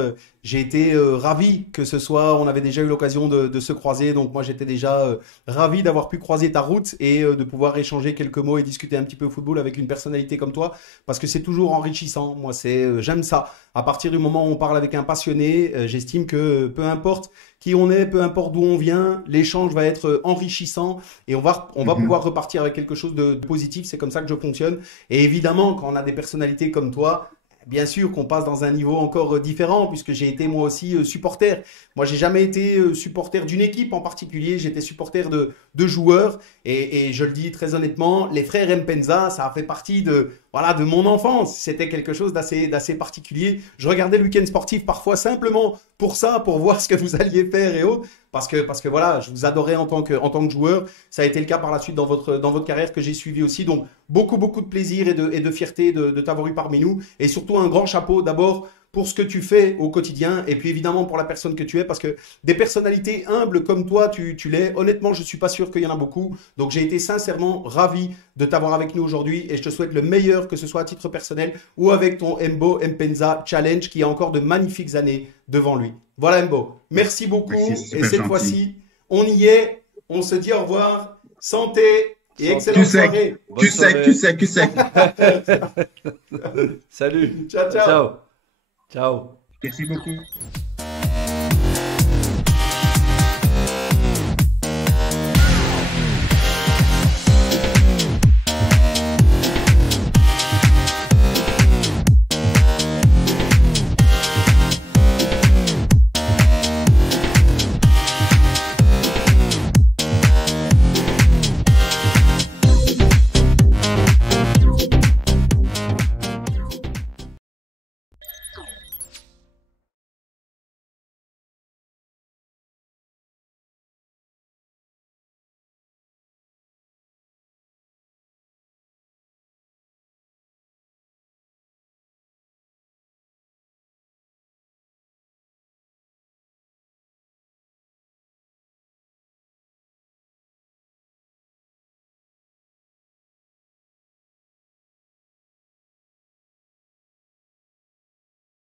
j'ai été ravi que ce soit, on avait déjà eu l'occasion de se croiser, donc moi j'étais déjà ravi d'avoir pu croiser ta route et de pouvoir échanger quelques mots et discuter un petit peu football avec une personnalité comme toi, parce que c'est toujours enrichissant. Moi, j'aime ça. À partir du moment où on parle avec un passionné, j'estime que peu importe qui on est, peu importe d'où on vient, l'échange va être enrichissant et on va pouvoir Mhm, repartir avec quelque chose de positif. C'est comme ça que je fonctionne. Et évidemment, quand on a des personnalités comme toi, bien sûr qu'on passe dans un niveau encore différent, puisque j'ai été moi aussi supporter. Moi, j'ai jamais été supporter d'une équipe en particulier, j'étais supporter de joueurs. Et je le dis très honnêtement, les frères Mpenza, ça a fait partie voilà, de mon enfance. C'était quelque chose d'assez particulier. Je regardais le week-end sportif parfois simplement pour ça, pour voir ce que vous alliez faire et autres. Parce que voilà, je vous adorais en tant que joueur. Ça a été le cas par la suite dans votre carrière que j'ai suivi aussi. Donc, beaucoup, beaucoup de plaisir et de fierté de t'avoir eu parmi nous. Et surtout, un grand chapeau d'abord pour ce que tu fais au quotidien et puis évidemment pour la personne que tu es parce que des personnalités humbles comme toi, tu l'es. Honnêtement, je ne suis pas sûr qu'il y en a beaucoup. Donc, j'ai été sincèrement ravi de t'avoir avec nous aujourd'hui et je te souhaite le meilleur, que ce soit à titre personnel ou avec ton Mbo Mpenza Challenge qui a encore de magnifiques années devant lui. Voilà Mbo. Merci merci, beaucoup c'est et super cette gentil. fois-ci, on y est. On se dit au revoir. Santé et Tu excellente sais, soirée. Bonne soirée. tu sais. Salut. Ciao, ciao. Ciao. Ciao. Merci beaucoup.